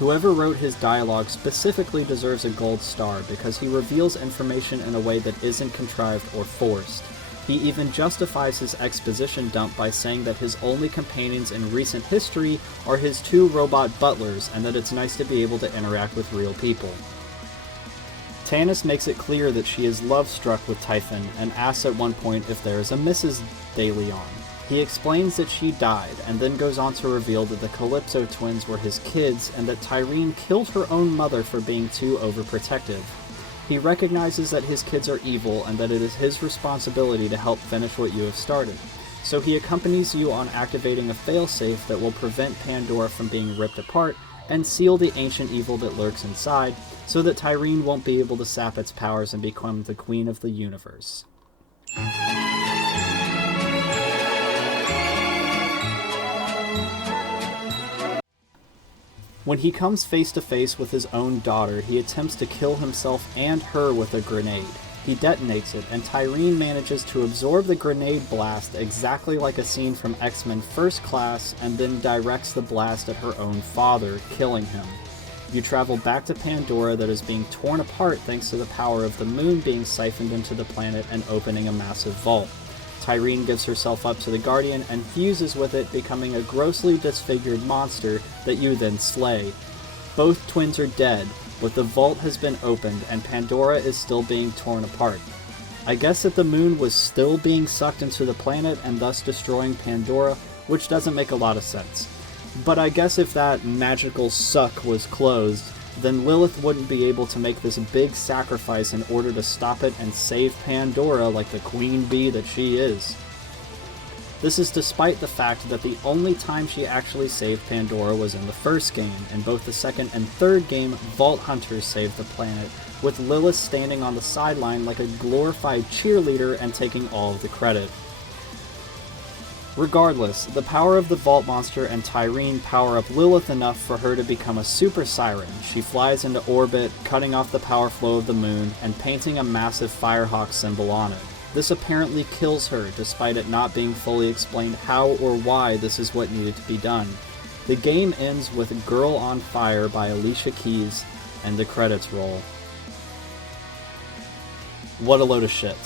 Whoever wrote his dialogue specifically deserves a gold star because he reveals information in a way that isn't contrived or forced. He even justifies his exposition dump by saying that his only companions in recent history are his 2 robot butlers, and that it's nice to be able to interact with real people. Tannis makes it clear that she is love-struck with Typhon, and asks at one point if there is a Mrs. de Leon. He explains that she died, and then goes on to reveal that the Calypso twins were his kids, and that Tyreen killed her own mother for being too overprotective. He recognizes that his kids are evil and that it is his responsibility to help finish what you have started. So he accompanies you on activating a failsafe that will prevent Pandora from being ripped apart and seal the ancient evil that lurks inside, so that Tyreen won't be able to sap its powers and become the queen of the universe. When he comes face to face with his own daughter, he attempts to kill himself and her with a grenade. He detonates it, and Tyreen manages to absorb the grenade blast exactly like a scene from X-Men First Class, and then directs the blast at her own father, killing him. You travel back to Pandora that is being torn apart thanks to the power of the moon being siphoned into the planet and opening a massive vault. Tyreen gives herself up to the Guardian and fuses with it, becoming a grossly disfigured monster that you then slay. Both twins are dead, but the vault has been opened and Pandora is still being torn apart. I guess that the moon was still being sucked into the planet and thus destroying Pandora, which doesn't make a lot of sense. But I guess if that magical suck was closed, then Lilith wouldn't be able to make this big sacrifice in order to stop it and save Pandora like the queen bee that she is. This is despite the fact that the only time she actually saved Pandora was in the first game. In both the second and third game, Vault Hunters saved the planet, with Lilith standing on the sideline like a glorified cheerleader and taking all of the credit. Regardless, the power of the Vault Monster and Tyreen power up Lilith enough for her to become a super siren. She flies into orbit, cutting off the power flow of the moon, and painting a massive Firehawk symbol on it. This apparently kills her, despite it not being fully explained how or why this is what needed to be done. The game ends with Girl on Fire by Alicia Keys, and the credits roll. What a load of shit.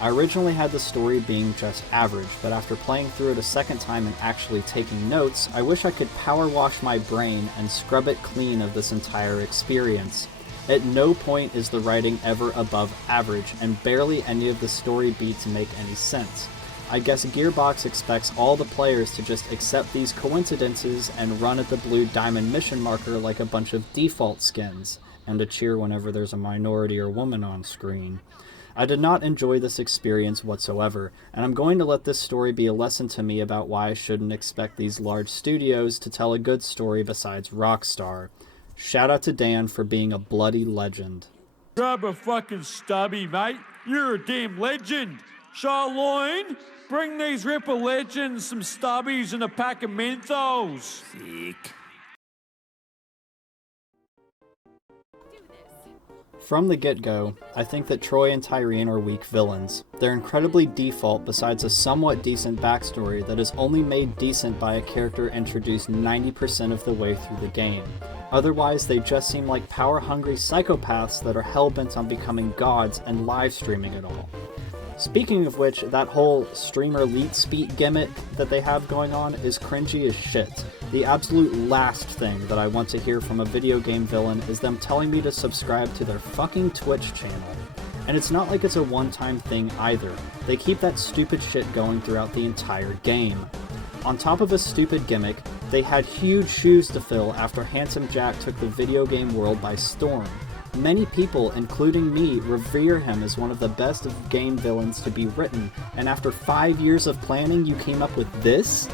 I originally had the story being just average, but after playing through it a second time and actually taking notes, I wish I could power wash my brain and scrub it clean of this entire experience. At no point is the writing ever above average, and barely any of the story beats make any sense. I guess Gearbox expects all the players to just accept these coincidences and run at the blue diamond mission marker like a bunch of default skins, and to cheer whenever there's a minority or woman on screen. I did not enjoy this experience whatsoever, and I'm going to let this story be a lesson to me about why I shouldn't expect these large studios to tell a good story besides Rockstar. Shout out to Dan for being a bloody legend. Grab a fucking stubby, mate. You're a damn legend. Charlene, bring these Ripper legends some stubbies and a pack of Menthos. Sick. From the get-go, I think that Troy and Tyreen are weak villains. They're incredibly default besides a somewhat decent backstory that is only made decent by a character introduced 90% of the way through the game. Otherwise, they just seem like power-hungry psychopaths that are hell-bent on becoming gods and live-streaming it all. Speaking of which, that whole streamer leet speak gimmick that they have going on is cringy as shit. The absolute last thing that I want to hear from a video game villain is them telling me to subscribe to their fucking Twitch channel. And it's not like it's a one-time thing either. They keep that stupid shit going throughout the entire game. On top of a stupid gimmick, they had huge shoes to fill after Handsome Jack took the video game world by storm. Many people, including me, revere him as one of the best of game villains to be written, and after 5 years of planning you came up with this?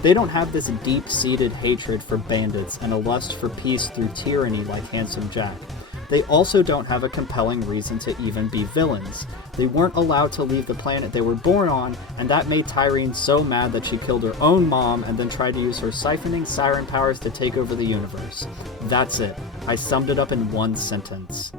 They don't have this deep-seated hatred for bandits and a lust for peace through tyranny like Handsome Jack. They also don't have a compelling reason to even be villains. They weren't allowed to leave the planet they were born on, and that made Tyreen so mad that she killed her own mom and then tried to use her siphoning siren powers to take over the universe. That's it. I summed it up in one sentence.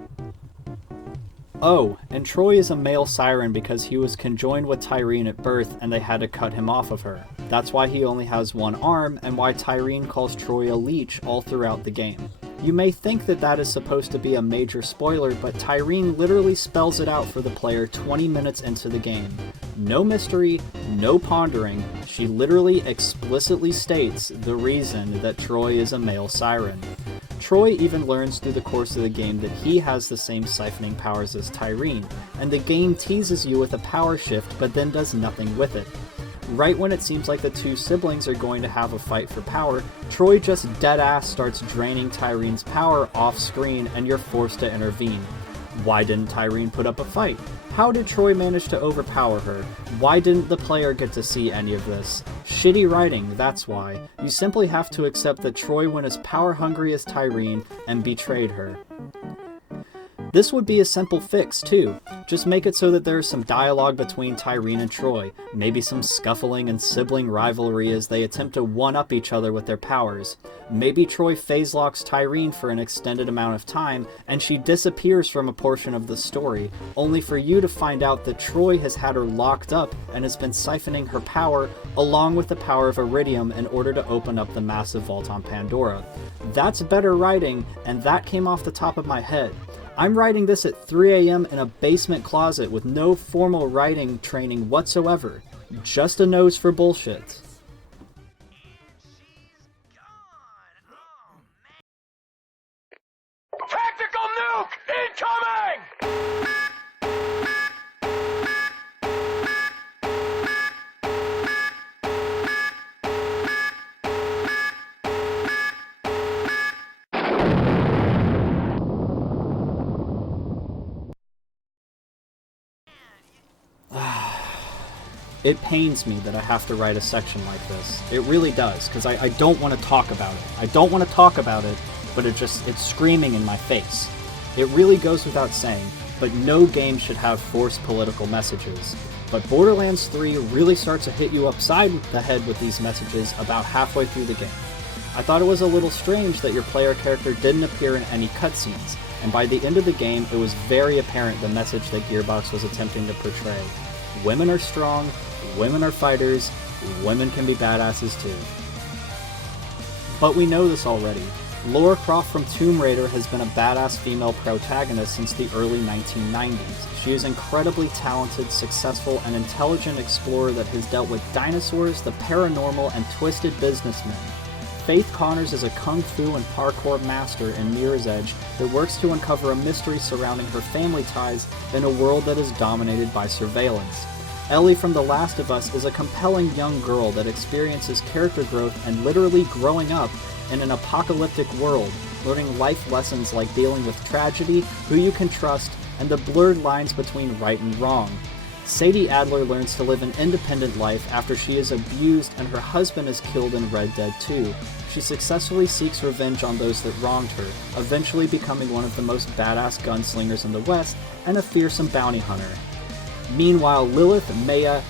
Oh, and Troy is a male siren because he was conjoined with Tyreen at birth and they had to cut him off of her. That's why he only has one arm and why Tyreen calls Troy a leech all throughout the game. You may think that that is supposed to be a major spoiler, but Tyreen literally spells it out for the player 20 minutes into the game. No mystery, no pondering, she literally explicitly states the reason that Troy is a male siren. Troy even learns through the course of the game that he has the same siphoning powers as Tyreen, and the game teases you with a power shift but then does nothing with it. Right when it seems like the two siblings are going to have a fight for power, Troy just deadass starts draining Tyreen's power off screen and you're forced to intervene. Why didn't Tyreen put up a fight? How did Troy manage to overpower her? Why didn't the player get to see any of this? Shitty writing, that's why. You simply have to accept that Troy went as power hungry as Tyreen and betrayed her. This would be a simple fix, too. Just make it so that there's some dialogue between Tyreen and Troy, maybe some scuffling and sibling rivalry as they attempt to one-up each other with their powers. Maybe Troy phase-locks Tyreen for an extended amount of time, and she disappears from a portion of the story, only for you to find out that Troy has had her locked up and has been siphoning her power, along with the power of Iridium in order to open up the massive vault on Pandora. That's better writing, and that came off the top of my head. I'm writing this at 3 AM in a basement closet with no formal writing training whatsoever. Just a nose for bullshit. Tactical nuke incoming! It pains me that I have to write a section like this. It really does, because I don't want to talk about it. I don't want to talk about it, but it's screaming in my face. It really goes without saying, but no game should have forced political messages. but Borderlands 3 really starts to hit you upside the head with these messages about halfway through the game. I thought it was a little strange that your player character didn't appear in any cutscenes, and by the end of the game it was very apparent the message that Gearbox was attempting to portray. Women are strong, women are fighters, women can be badasses too. But we know this already. Lara Croft from Tomb Raider has been a badass female protagonist since the early 1990s. She is an incredibly talented, successful, and intelligent explorer that has dealt with dinosaurs, the paranormal, and twisted businessmen. Faith Connors is a kung fu and parkour master in Mirror's Edge that works to uncover a mystery surrounding her family ties in a world that is dominated by surveillance. Ellie from The Last of Us is a compelling young girl that experiences character growth and literally growing up in an apocalyptic world, learning life lessons like dealing with tragedy, who you can trust, and the blurred lines between right and wrong. Sadie Adler learns to live an independent life after she is abused and her husband is killed in Red Dead 2. She successfully seeks revenge on those that wronged her, eventually becoming one of the most badass gunslingers in the West and a fearsome bounty hunter. Meanwhile, Lilith, Maya,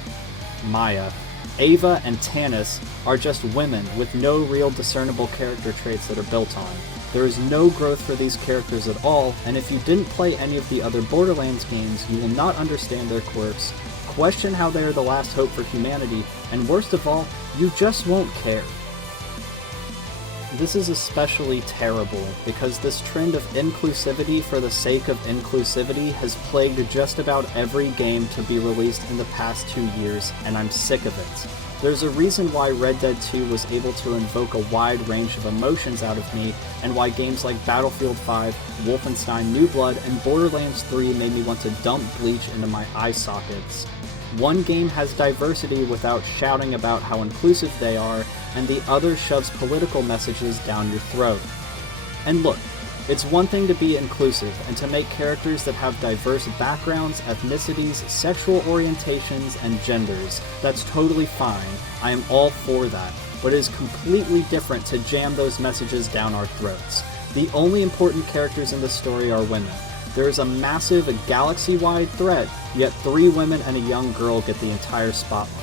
Ava, and Tannis are just women with no real discernible character traits that are built on. There is no growth for these characters at all, and if you didn't play any of the other Borderlands games, you will not understand their quirks, question how they are the last hope for humanity, and worst of all, you just won't care. This is especially terrible because this trend of inclusivity for the sake of inclusivity has plagued just about every game to be released in the past 2 years, and I'm sick of it. There's a reason why Red Dead 2 was able to invoke a wide range of emotions out of me, and why games like Battlefield 5, Wolfenstein New Blood, and Borderlands 3 made me want to dump bleach into my eye sockets. One game has diversity without shouting about how inclusive they are, and the other shoves political messages down your throat. And look, it's one thing to be inclusive and to make characters that have diverse backgrounds, ethnicities, sexual orientations, and genders. That's totally fine. I am all for that. But it is completely different to jam those messages down our throats. The only important characters in the story are women. There is a massive, galaxy-wide threat, yet 3 women and a young girl get the entire spotlight.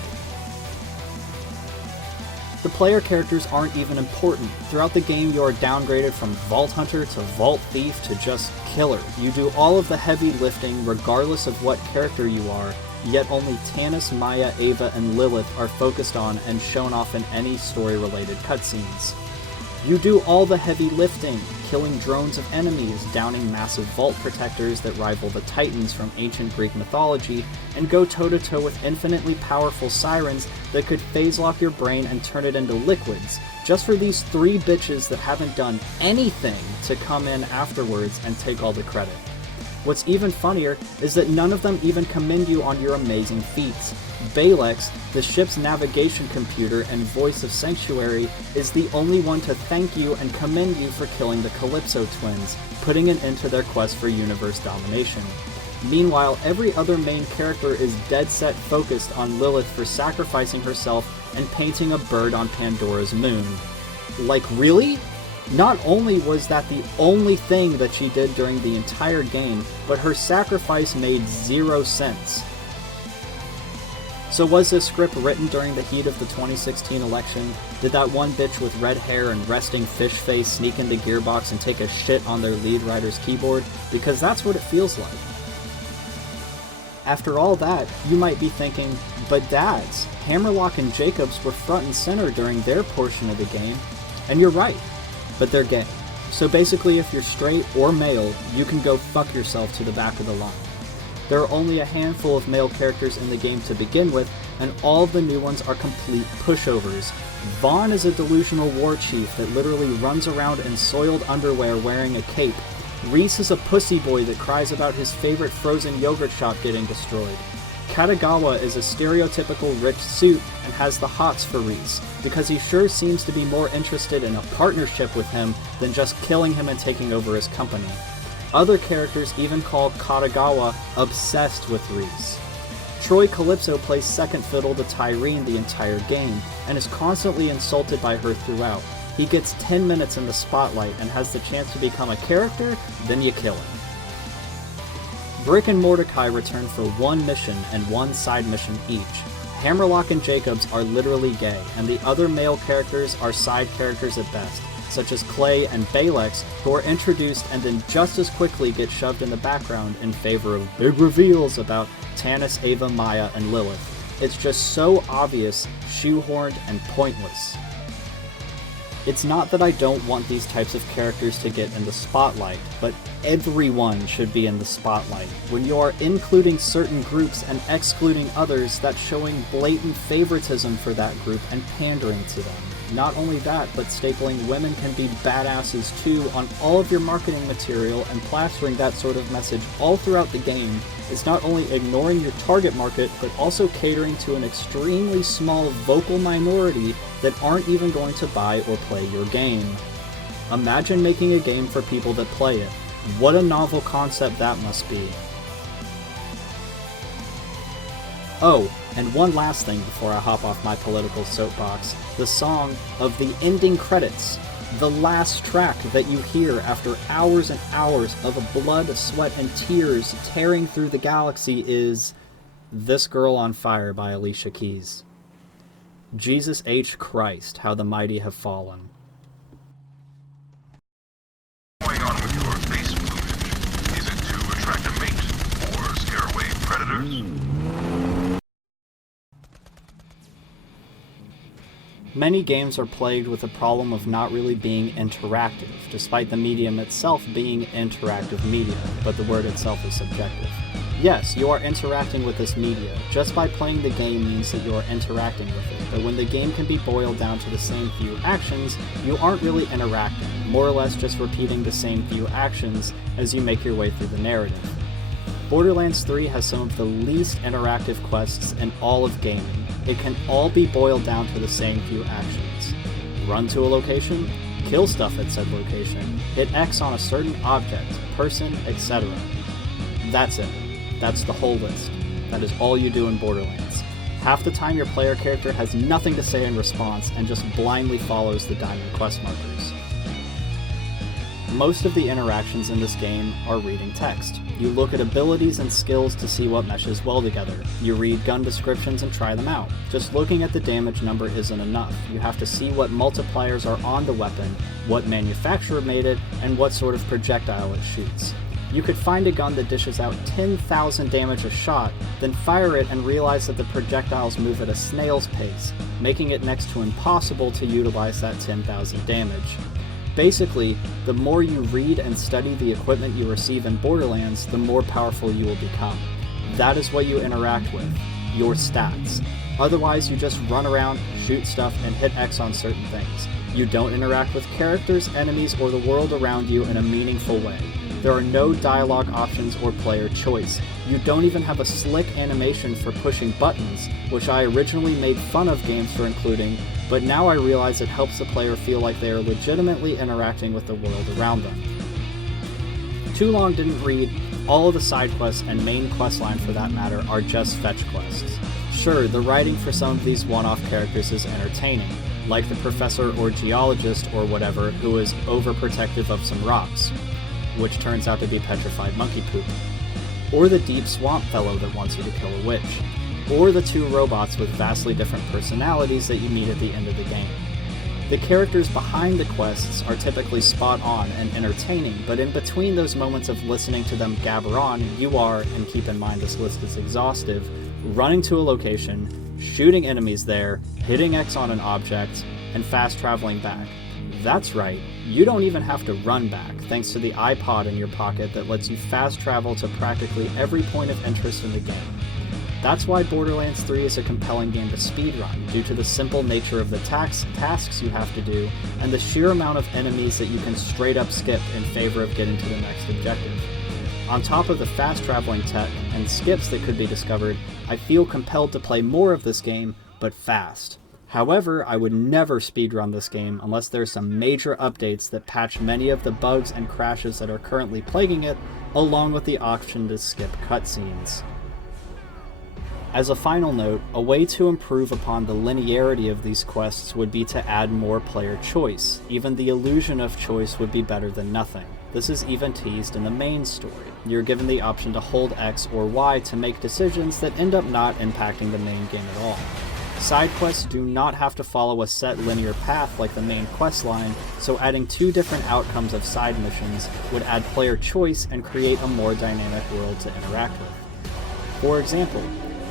The player characters aren't even important. Throughout the game you are downgraded from Vault Hunter to Vault Thief to just Killer. You do all of the heavy lifting regardless of what character you are, yet only Tannis, Maya, Ava, and Lilith are focused on and shown off in any story-related cutscenes. You do all the heavy lifting, killing drones of enemies, downing massive vault protectors that rival the Titans from ancient Greek mythology, and go toe-to-toe with infinitely powerful sirens that could phase-lock your brain and turn it into liquids, just for these 3 bitches that haven't done anything to come in afterwards and take all the credit. What's even funnier is that none of them even commend you on your amazing feats. Balex, the ship's navigation computer and voice of Sanctuary, is the only one to thank you and commend you for killing the Calypso twins, putting an end to their quest for universe domination. Meanwhile, every other main character is dead set focused on Lilith for sacrificing herself and painting a bird on Pandora's moon. Like, really? Not only was that the only thing that she did during the entire game, but her sacrifice made 0 sense. So was this script written during the heat of the 2016 election? Did that one bitch with red hair and resting fish face sneak into Gearbox and take a shit on their lead writer's keyboard? Because that's what it feels like. After all that, you might be thinking, but dads, Hammerlock and Jacobs were front and center during their portion of the game. And you're right, but they're gay. So basically if you're straight or male, you can go fuck yourself to the back of the line. There are only a handful of male characters in the game to begin with, and all of the new ones are complete pushovers. Vaughn is a delusional war chief that literally runs around in soiled underwear wearing a cape. Reese is a pussy boy that cries about his favorite frozen yogurt shop getting destroyed. Katagawa is a stereotypical rich suit and has the hots for Reese, because he sure seems to be more interested in a partnership with him than just killing him and taking over his company. Other characters even call Katagawa obsessed with Reese. Troy Calypso plays second fiddle to Tyreen the entire game, and is constantly insulted by her throughout. He gets 10 minutes in the spotlight and has the chance to become a character, then you kill him. Brick and Mordecai return for one mission and one side mission each. Hammerlock and Jacobs are literally gay, and the other male characters are side characters at best, such as Clay and Balex, who are introduced and then just as quickly get shoved in the background in favor of big reveals about Tanis, Ava, Maya, and Lilith. It's just so obvious, shoehorned, and pointless. It's not that I don't want these types of characters to get in the spotlight, but everyone should be in the spotlight. When you are including certain groups and excluding others, that's showing blatant favoritism for that group and pandering to them. Not only that, but stapling women can be badasses too on all of your marketing material and plastering that sort of message all throughout the game is not only ignoring your target market, but also catering to an extremely small vocal minority that aren't even going to buy or play your game. Imagine making a game for people that play it. What a novel concept that must be. Oh, and one last thing before I hop off my political soapbox, the song of the ending credits. The last track that you hear after hours and hours of blood, sweat, and tears tearing through the galaxy is This Girl on Fire by Alicia Keys. Jesus H. Christ, how the mighty have fallen. What's going on with your face footage? Is it to attract a mate or scare away predators? Many games are plagued with the problem of not really being interactive, despite the medium itself being interactive media, but the word itself is subjective. Yes, you are interacting with this media. Just by playing the game means that you are interacting with it, but when the game can be boiled down to the same few actions, you aren't really interacting, more or less just repeating the same few actions as you make your way through the narrative. Borderlands 3 has some of the least interactive quests in all of gaming. It can all be boiled down to the same few actions. Run to a location, kill stuff at said location, hit X on a certain object, person, etc. That's it. That's the whole list. That is all you do in Borderlands. Half the time your player character has nothing to say in response and just blindly follows the diamond quest markers. Most of the interactions in this game are reading text. You look at abilities and skills to see what meshes well together. You read gun descriptions and try them out. Just looking at the damage number isn't enough. You have to see what multipliers are on the weapon, what manufacturer made it, and what sort of projectile it shoots. You could find a gun that dishes out 10,000 damage a shot, then fire it and realize that the projectiles move at a snail's pace, making it next to impossible to utilize that 10,000 damage. Basically, the more you read and study the equipment you receive in Borderlands, the more powerful you will become. That is what you interact with, your stats. Otherwise, you just run around, shoot stuff, and hit X on certain things. You don't interact with characters, enemies, or the world around you in a meaningful way. There are no dialogue options or player choice. You don't even have a slick animation for pushing buttons, which I originally made fun of games for including, but now I realize it helps the player feel like they are legitimately interacting with the world around them. Too Long Didn't Read, all of the side quests and main questline for that matter are just fetch quests. Sure, the writing for some of these one-off characters is entertaining, like the professor or geologist or whatever who is overprotective of some rocks, which turns out to be petrified monkey poop, or the deep swamp fellow that wants you to kill a witch, or the two robots with vastly different personalities that you meet at the end of the game. The characters behind the quests are typically spot on and entertaining, but in between those moments of listening to them gabber on, you are, and keep in mind this list is exhaustive, running to a location, shooting enemies there, hitting X on an object, and fast traveling back. That's right, you don't even have to run back, thanks to the iPod in your pocket that lets you fast travel to practically every point of interest in the game. That's why Borderlands 3 is a compelling game to speedrun, due to the simple nature of the tasks you have to do, and the sheer amount of enemies that you can straight up skip in favor of getting to the next objective. On top of the fast traveling tech and skips that could be discovered, I feel compelled to play more of this game, but fast. However, I would never speedrun this game unless there are some major updates that patch many of the bugs and crashes that are currently plaguing it, along with the option to skip cutscenes. As a final note, a way to improve upon the linearity of these quests would be to add more player choice. Even the illusion of choice would be better than nothing. This is even teased in the main story. You're given the option to hold X or Y to make decisions that end up not impacting the main game at all. Side quests do not have to follow a set linear path like the main quest line, so adding 2 different outcomes of side missions would add player choice and create a more dynamic world to interact with. For example,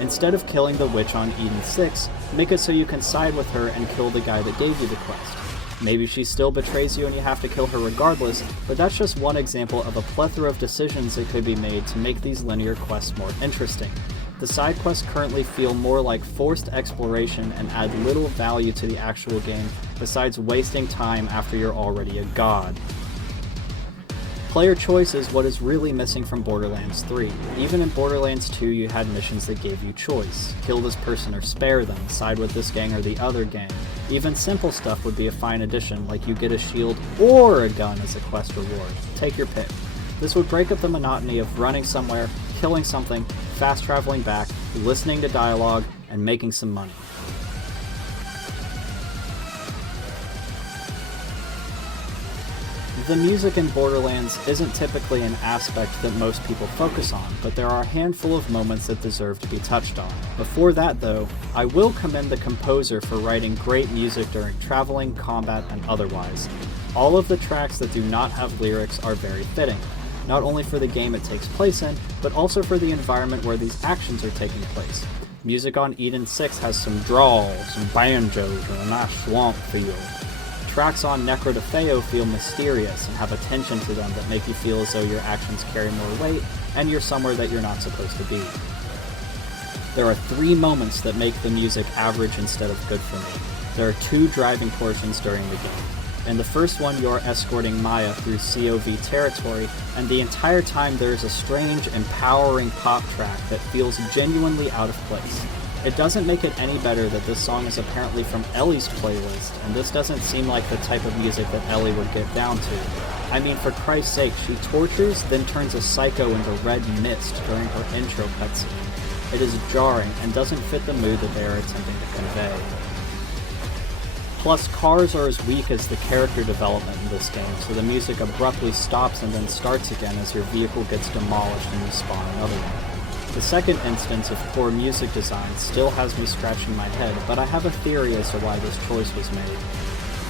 instead of killing the witch on Eden 6, make it so you can side with her and kill the guy that gave you the quest. Maybe she still betrays you and you have to kill her regardless, but that's just one example of a plethora of decisions that could be made to make these linear quests more interesting. The side quests currently feel more like forced exploration and add little value to the actual game besides wasting time after you're already a god. Player choice is what is really missing from Borderlands 3. Even in Borderlands 2 you had missions that gave you choice. Kill this person or spare them, side with this gang or the other gang. Even simple stuff would be a fine addition, like you get a shield or a gun as a quest reward. Take your pick. This would break up the monotony of running somewhere, killing something, fast traveling back, listening to dialogue, and making some money. The music in Borderlands isn't typically an aspect that most people focus on, but there are a handful of moments that deserve to be touched on. Before that though, I will commend the composer for writing great music during traveling, combat, and otherwise. All of the tracks that do not have lyrics are very fitting, not only for the game it takes place in, but also for the environment where these actions are taking place. Music on Eden 6 has some drawl, some banjos, and a nice swamp feel. Tracks on Necro de Feo feel mysterious and have a tension to them that make you feel as though your actions carry more weight and you're somewhere that you're not supposed to be. There are 3 moments that make the music average instead of good for me. There are 2 driving portions during the game. In the first one, you're escorting Maya through COV territory, and the entire time there is a strange, empowering pop track that feels genuinely out of place. It doesn't make it any better that this song is apparently from Ellie's playlist, and this doesn't seem like the type of music that Ellie would get down to. I mean, for Christ's sake, she tortures, then turns a psycho into red mist during her intro cutscene. It is jarring, and doesn't fit the mood that they are attempting to convey. Plus, cars are as weak as the character development in this game, so the music abruptly stops and then starts again as your vehicle gets demolished and you spawn another one. The second instance of poor music design still has me scratching my head, but I have a theory as to why this choice was made.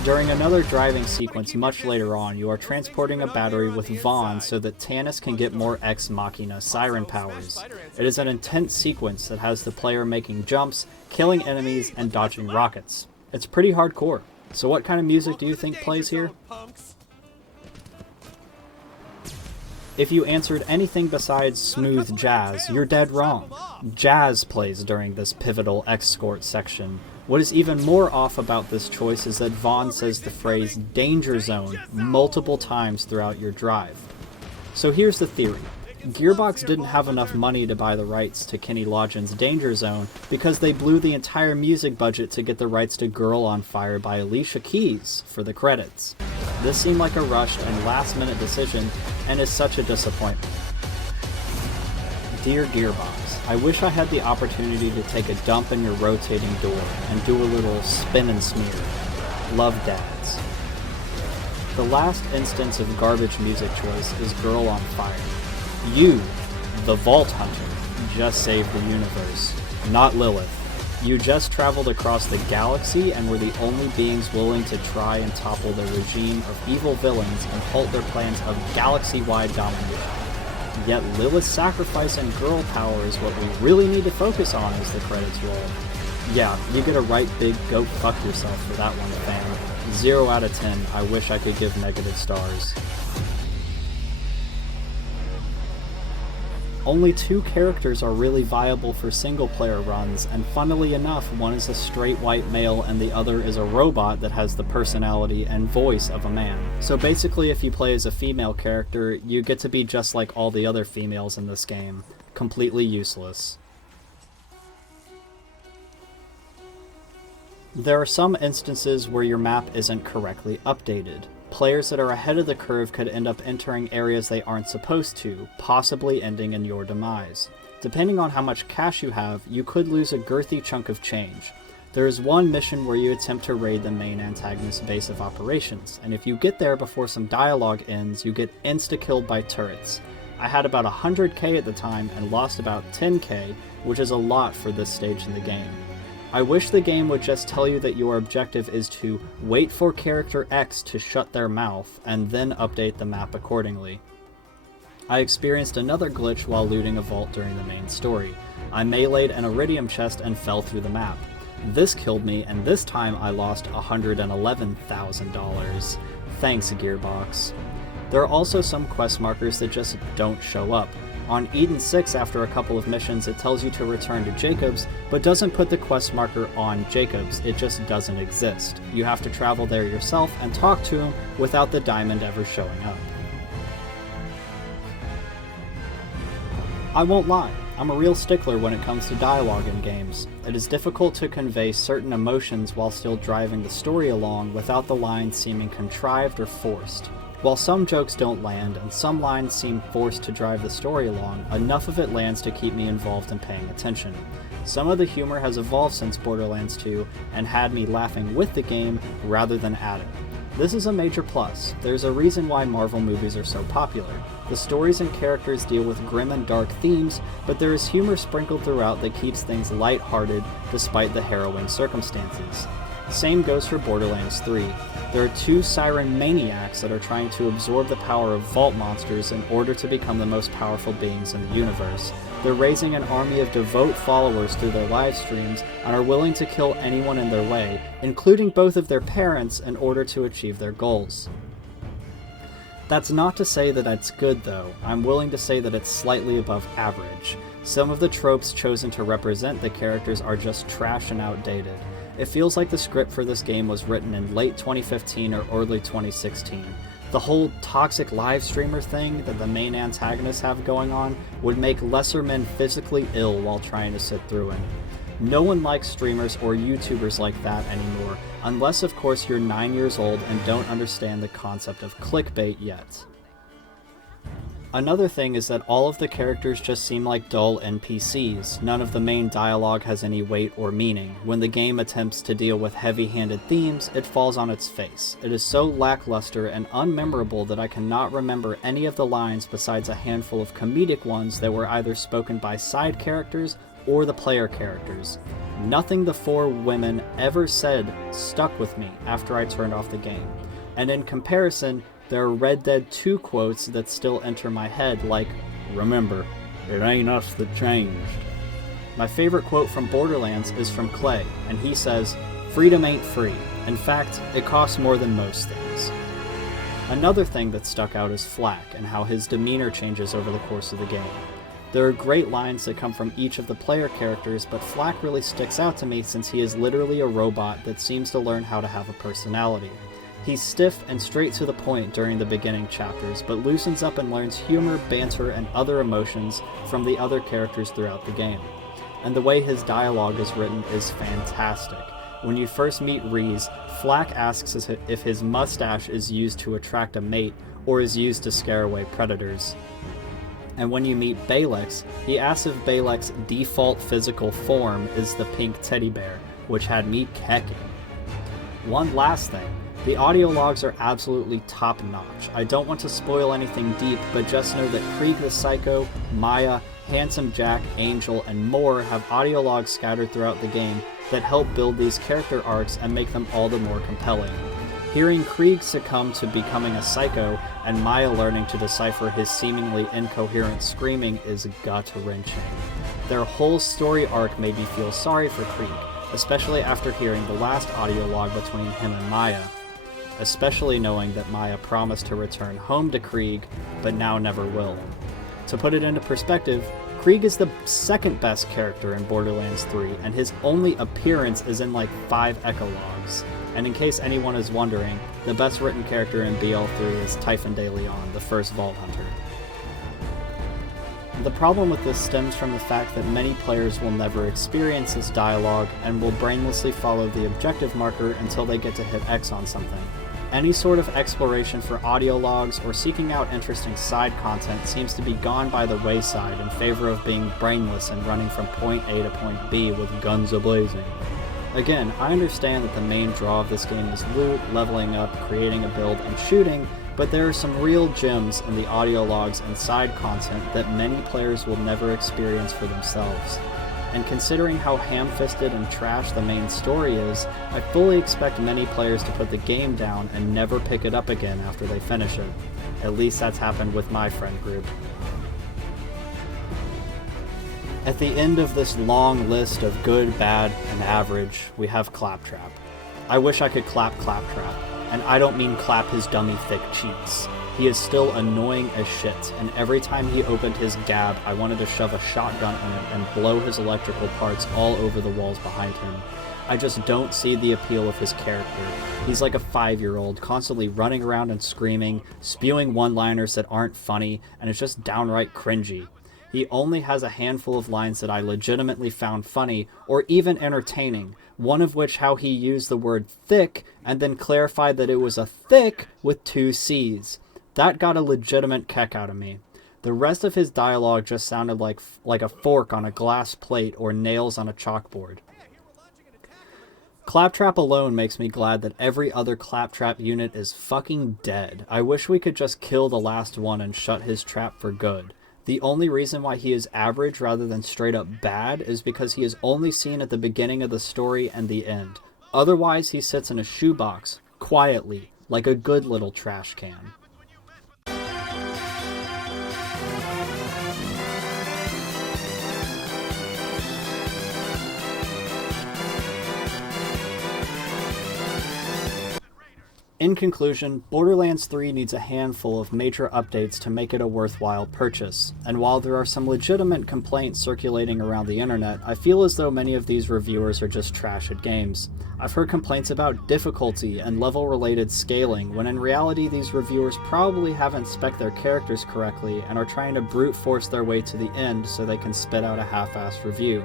During another driving sequence much later on, you are transporting a battery with Vaughn so that Tannis can get more Ex Machina siren powers. It is an intense sequence that has the player making jumps, killing enemies, and dodging rockets. It's pretty hardcore. So what kind of music do you think plays here? If you answered anything besides smooth jazz, you're dead wrong. Jazz plays during this pivotal escort section. What is even more off about this choice is that Vaughn says the phrase "danger zone" multiple times throughout your drive. So here's the theory. Gearbox didn't have enough money to buy the rights to Kenny Loggins' Danger Zone because they blew the entire music budget to get the rights to Girl on Fire by Alicia Keys for the credits. This seemed like a rushed and last-minute decision, and is such a disappointment. Dear Gearbox, I wish I had the opportunity to take a dump in your rotating door and do a little spin and smear. Love, Dads. The last instance of garbage music choice is Girl on Fire. You, the Vault Hunter, just saved the universe, not Lilith. You just traveled across the galaxy and were the only beings willing to try and topple the regime of evil villains and halt their plans of galaxy-wide domination. Yet Lilith's sacrifice and girl power is what we really need to focus on as the credits roll. Yeah, you get a right big go fuck yourself for that one, fam. 0 out of 10, I wish I could give negative stars. Only 2 characters are really viable for single-player runs, and funnily enough, one is a straight white male and the other is a robot that has the personality and voice of a man. So basically, if you play as a female character, you get to be just like all the other females in this game. Completely useless. There are some instances where your map isn't correctly updated. Players that are ahead of the curve could end up entering areas they aren't supposed to, possibly ending in your demise. Depending on how much cash you have, you could lose a girthy chunk of change. There is one mission where you attempt to raid the main antagonist's base of operations, and if you get there before some dialogue ends, you get insta-killed by turrets. I had about 100k at the time and lost about 10k, which is a lot for this stage in the game. I wish the game would just tell you that your objective is to wait for character X to shut their mouth, and then update the map accordingly. I experienced another glitch while looting a vault during the main story. I meleeed an iridium chest and fell through the map. This killed me, and this time I lost $111,000. Thanks, Gearbox. There are also some quest markers that just don't show up. On Eden 6, after a couple of missions, it tells you to return to Jacobs, but doesn't put the quest marker on Jacobs, it just doesn't exist. You have to travel there yourself and talk to him without the diamond ever showing up. I won't lie, I'm a real stickler when it comes to dialogue in games. It is difficult to convey certain emotions while still driving the story along without the lines seeming contrived or forced. While some jokes don't land and some lines seem forced to drive the story along, enough of it lands to keep me involved and paying attention. Some of the humor has evolved since Borderlands 2 and had me laughing with the game rather than at it. This is a major plus. There's a reason why Marvel movies are so popular. The stories and characters deal with grim and dark themes, but there is humor sprinkled throughout that keeps things light-hearted despite the harrowing circumstances. Same goes for Borderlands 3. There are two siren maniacs that are trying to absorb the power of vault monsters in order to become the most powerful beings in the universe. They're raising an army of devout followers through their live streams and are willing to kill anyone in their way, including both of their parents, in order to achieve their goals. That's not to say that it's good though. I'm willing to say that it's slightly above average. Some of the tropes chosen to represent the characters are just trash and outdated. It feels like the script for this game was written in late 2015 or early 2016. The whole toxic live streamer thing that the main antagonists have going on would make lesser men physically ill while trying to sit through it. No one likes streamers or YouTubers like that anymore, unless of course you're 9 years old and don't understand the concept of clickbait yet. Another thing is that all of the characters just seem like dull NPCs. None of the main dialogue has any weight or meaning. When the game attempts to deal with heavy-handed themes, it falls on its face. It is so lackluster and unmemorable that I cannot remember any of the lines besides a handful of comedic ones that were either spoken by side characters or the player characters. Nothing the four women ever said stuck with me after I turned off the game. And in comparison, there are Red Dead 2 quotes that still enter my head like, "Remember, it ain't us that changed." My favorite quote from Borderlands is from Clay, and he says, "Freedom ain't free. In fact, it costs more than most things." Another thing that stuck out is Flak and how his demeanor changes over the course of the game. There are great lines that come from each of the player characters, but Flak really sticks out to me since he is literally a robot that seems to learn how to have a personality. He's stiff and straight to the point during the beginning chapters, but loosens up and learns humor, banter, and other emotions from the other characters throughout the game. And the way his dialogue is written is fantastic. When you first meet Reese, Flak asks if his mustache is used to attract a mate or is used to scare away predators. And when you meet Balex, he asks if Balex's default physical form is the pink teddy bear, which had me kecking. One last thing. The audio logs are absolutely top-notch. I don't want to spoil anything deep, but just know that Krieg the Psycho, Maya, Handsome Jack, Angel, and more have audio logs scattered throughout the game that help build these character arcs and make them all the more compelling. Hearing Krieg succumb to becoming a psycho and Maya learning to decipher his seemingly incoherent screaming is gut-wrenching. Their whole story arc made me feel sorry for Krieg, especially after hearing the last audio log between him and Maya. Especially knowing that Maya promised to return home to Krieg, but now never will. To put it into perspective, Krieg is the second best character in Borderlands 3, and his only appearance is in like 5 echologs. And in case anyone is wondering, the best written character in BL3 is Typhon de Leon, the first Vault Hunter. The problem with this stems from the fact that many players will never experience this dialogue and will brainlessly follow the objective marker until they get to hit X on something. Any sort of exploration for audio logs or seeking out interesting side content seems to be gone by the wayside in favor of being brainless and running from point A to point B with guns a-blazing. Again, I understand that the main draw of this game is loot, leveling up, creating a build, and shooting, but there are some real gems in the audio logs and side content that many players will never experience for themselves. And considering how ham-fisted and trash the main story is, I fully expect many players to put the game down and never pick it up again after they finish it. At least that's happened with my friend group. At the end of this long list of good, bad, and average, we have Claptrap. I wish I could clap Claptrap, and I don't mean clap his dummy thick cheeks. He is still annoying as shit, and every time he opened his gab, I wanted to shove a shotgun in it and blow his electrical parts all over the walls behind him. I just don't see the appeal of his character. He's like a 5-year-old, constantly running around and screaming, spewing one-liners that aren't funny, and it's just downright cringy. He only has a handful of lines that I legitimately found funny, or even entertaining, one of which how he used the word thick, and then clarified that it was a thick with 2 C's. That got a legitimate kick out of me. The rest of his dialogue just sounded like a fork on a glass plate or nails on a chalkboard. Claptrap alone makes me glad that every other Claptrap unit is fucking dead. I wish we could just kill the last one and shut his trap for good. The only reason why he is average rather than straight up bad is because he is only seen at the beginning of the story and the end. Otherwise, he sits in a shoebox, quietly, like a good little trash can. In conclusion, Borderlands 3 needs a handful of major updates to make it a worthwhile purchase, and while there are some legitimate complaints circulating around the internet, I feel as though many of these reviewers are just trash at games. I've heard complaints about difficulty and level-related scaling, when in reality these reviewers probably haven't spec'd their characters correctly and are trying to brute force their way to the end so they can spit out a half-assed review.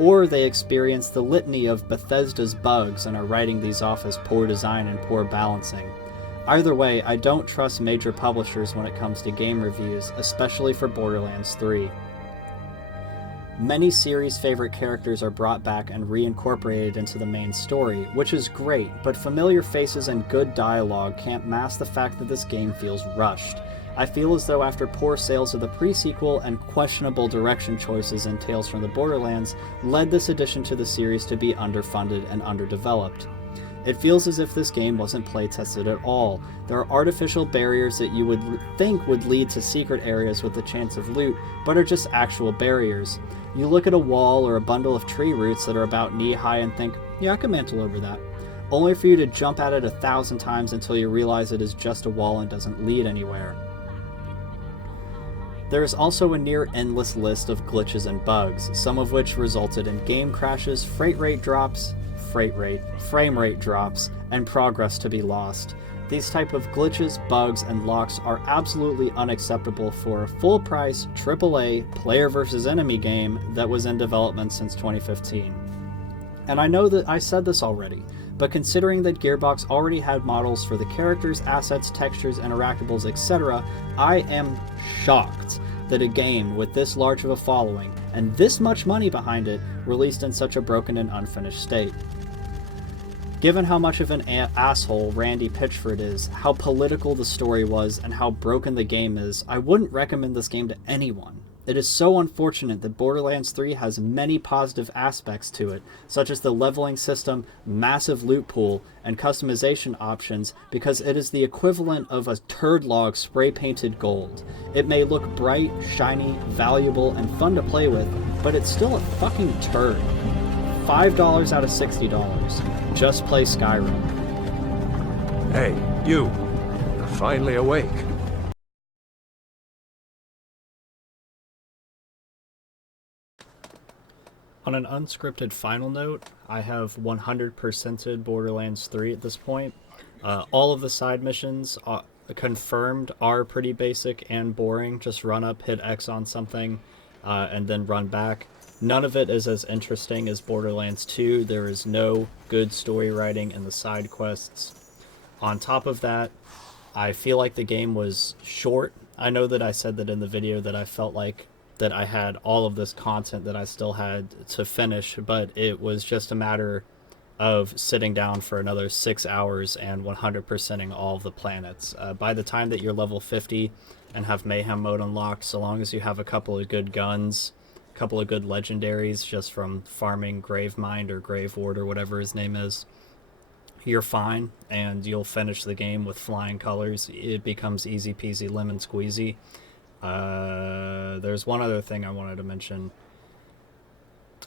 Or they experience the litany of Bethesda's bugs and are writing these off as poor design and poor balancing. Either way, I don't trust major publishers when it comes to game reviews, especially for Borderlands 3. Many series favorite characters are brought back and reincorporated into the main story, which is great, but familiar faces and good dialogue can't mask the fact that this game feels rushed. I feel as though after poor sales of the pre-sequel and questionable direction choices in Tales from the Borderlands led this addition to the series to be underfunded and underdeveloped. It feels as if this game wasn't playtested at all. There are artificial barriers that you would think would lead to secret areas with the chance of loot, but are just actual barriers. You look at a wall or a bundle of tree roots that are about knee-high and think, yeah, I can mantle over that. Only for you to jump at it 1,000 times until you realize it is just a wall and doesn't lead anywhere. There is also a near endless list of glitches and bugs, some of which resulted in game crashes, frame rate drops, and progress to be lost. These type of glitches, bugs, and locks are absolutely unacceptable for a full-price, AAA, player versus enemy game that was in development since 2015. And I know that I said this already, but considering that Gearbox already had models for the characters, assets, textures, interactables, etc., I am shocked that a game with this large of a following, and this much money behind it, released in such a broken and unfinished state. Given how much of an asshole Randy Pitchford is, how political the story was, and how broken the game is, I wouldn't recommend this game to anyone. It is so unfortunate that Borderlands 3 has many positive aspects to it, such as the leveling system, massive loot pool, and customization options, because it is the equivalent of a turd log spray-painted gold. It may look bright, shiny, valuable, and fun to play with, but it's still a fucking turd. $5 out of $60. Just play Skyrim. Hey, you. You're finally awake. On an unscripted final note, I have 100%ed Borderlands 3 at this point. All of the side missions confirmed are pretty basic and boring. Just run up, hit X on something, and then run back. None of it is as interesting as Borderlands 2. There is no good story writing in the side quests. On top of that, I feel like the game was short. I know that I said that in the video that I felt like that I had all of this content that I still had to finish, but it was just a matter of sitting down for another 6 hours and 100%ing all of the planets. By the time that you're level 50 and have Mayhem mode unlocked, so long as you have a couple of good guns, a couple of good legendaries just from farming Gravemind or Grave Ward or whatever his name is, you're fine, and you'll finish the game with flying colors. It becomes easy peasy lemon squeezy. There's one other thing I wanted to mention.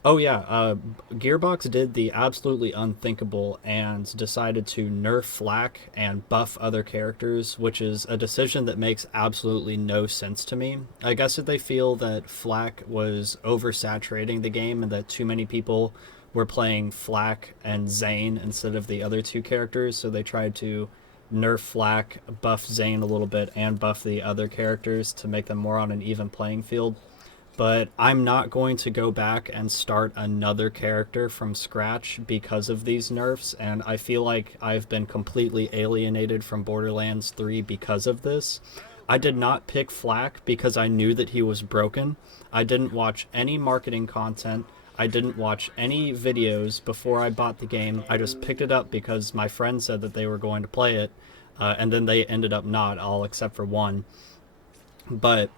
Oh yeah, Gearbox did the absolutely unthinkable and decided to nerf Flak and buff other characters, which is a decision that makes absolutely no sense to me. I guess that they feel that Flak was oversaturating the game and that too many people were playing Flak and Zane instead of the other two characters, so they tried to nerf Flak, buff Zane a little bit, and buff the other characters to make them more on an even playing field. But I'm not going to go back and start another character from scratch because of these nerfs, and I feel like I've been completely alienated from Borderlands 3 because of this. I did not pick Flak because I knew that he was broken. I didn't watch any marketing content. I didn't watch any videos before I bought the game. I just picked it up because my friend said that they were going to play it, and then they ended up not, all except for one. But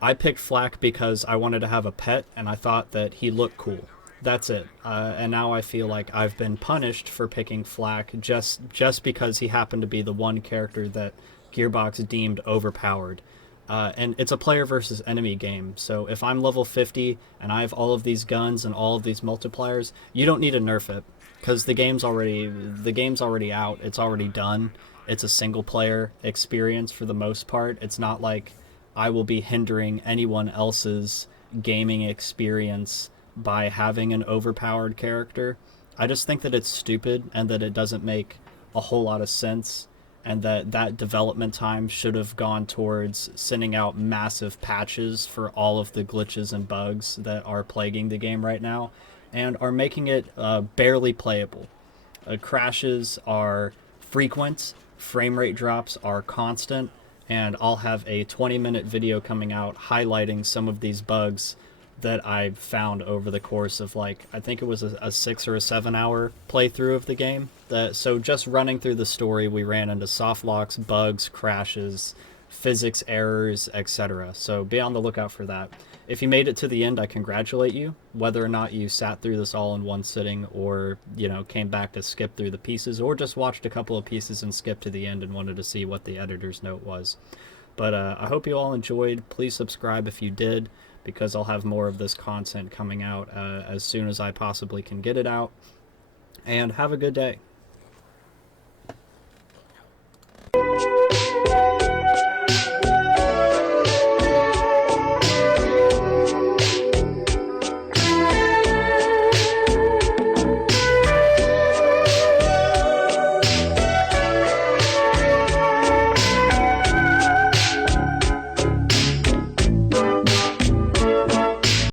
I picked Flak because I wanted to have a pet, and I thought that he looked cool. That's it. And now I feel like I've been punished for picking Flak just because he happened to be the one character that Gearbox deemed overpowered. And it's a player versus enemy game, so if I'm level 50 and I have all of these guns and all of these multipliers, you don't need to nerf it, because the game's already out, it's already done. It's a single player experience for the most part. It's not like I will be hindering anyone else's gaming experience by having an overpowered character. I just think that it's stupid and that it doesn't make a whole lot of sense, and that development time should have gone towards sending out massive patches for all of the glitches and bugs that are plaguing the game right now and are making it barely playable. Crashes are frequent, frame rate drops are constant, and I'll have a 20-minute video coming out highlighting some of these bugs that I found over the course of, like, I think it was a 6 or a 7 hour playthrough of the game. So just running through the story, we ran into soft locks, bugs, crashes, physics errors, etc. So be on the lookout for that. If you made it to the end, I congratulate you. Whether or not you sat through this all in one sitting, or, you know, came back to skip through the pieces, or just watched a couple of pieces and skipped to the end and wanted to see what the editor's note was. But I hope you all enjoyed. Please subscribe if you did, because I'll have more of this content coming out as soon as I possibly can get it out. And have a good day.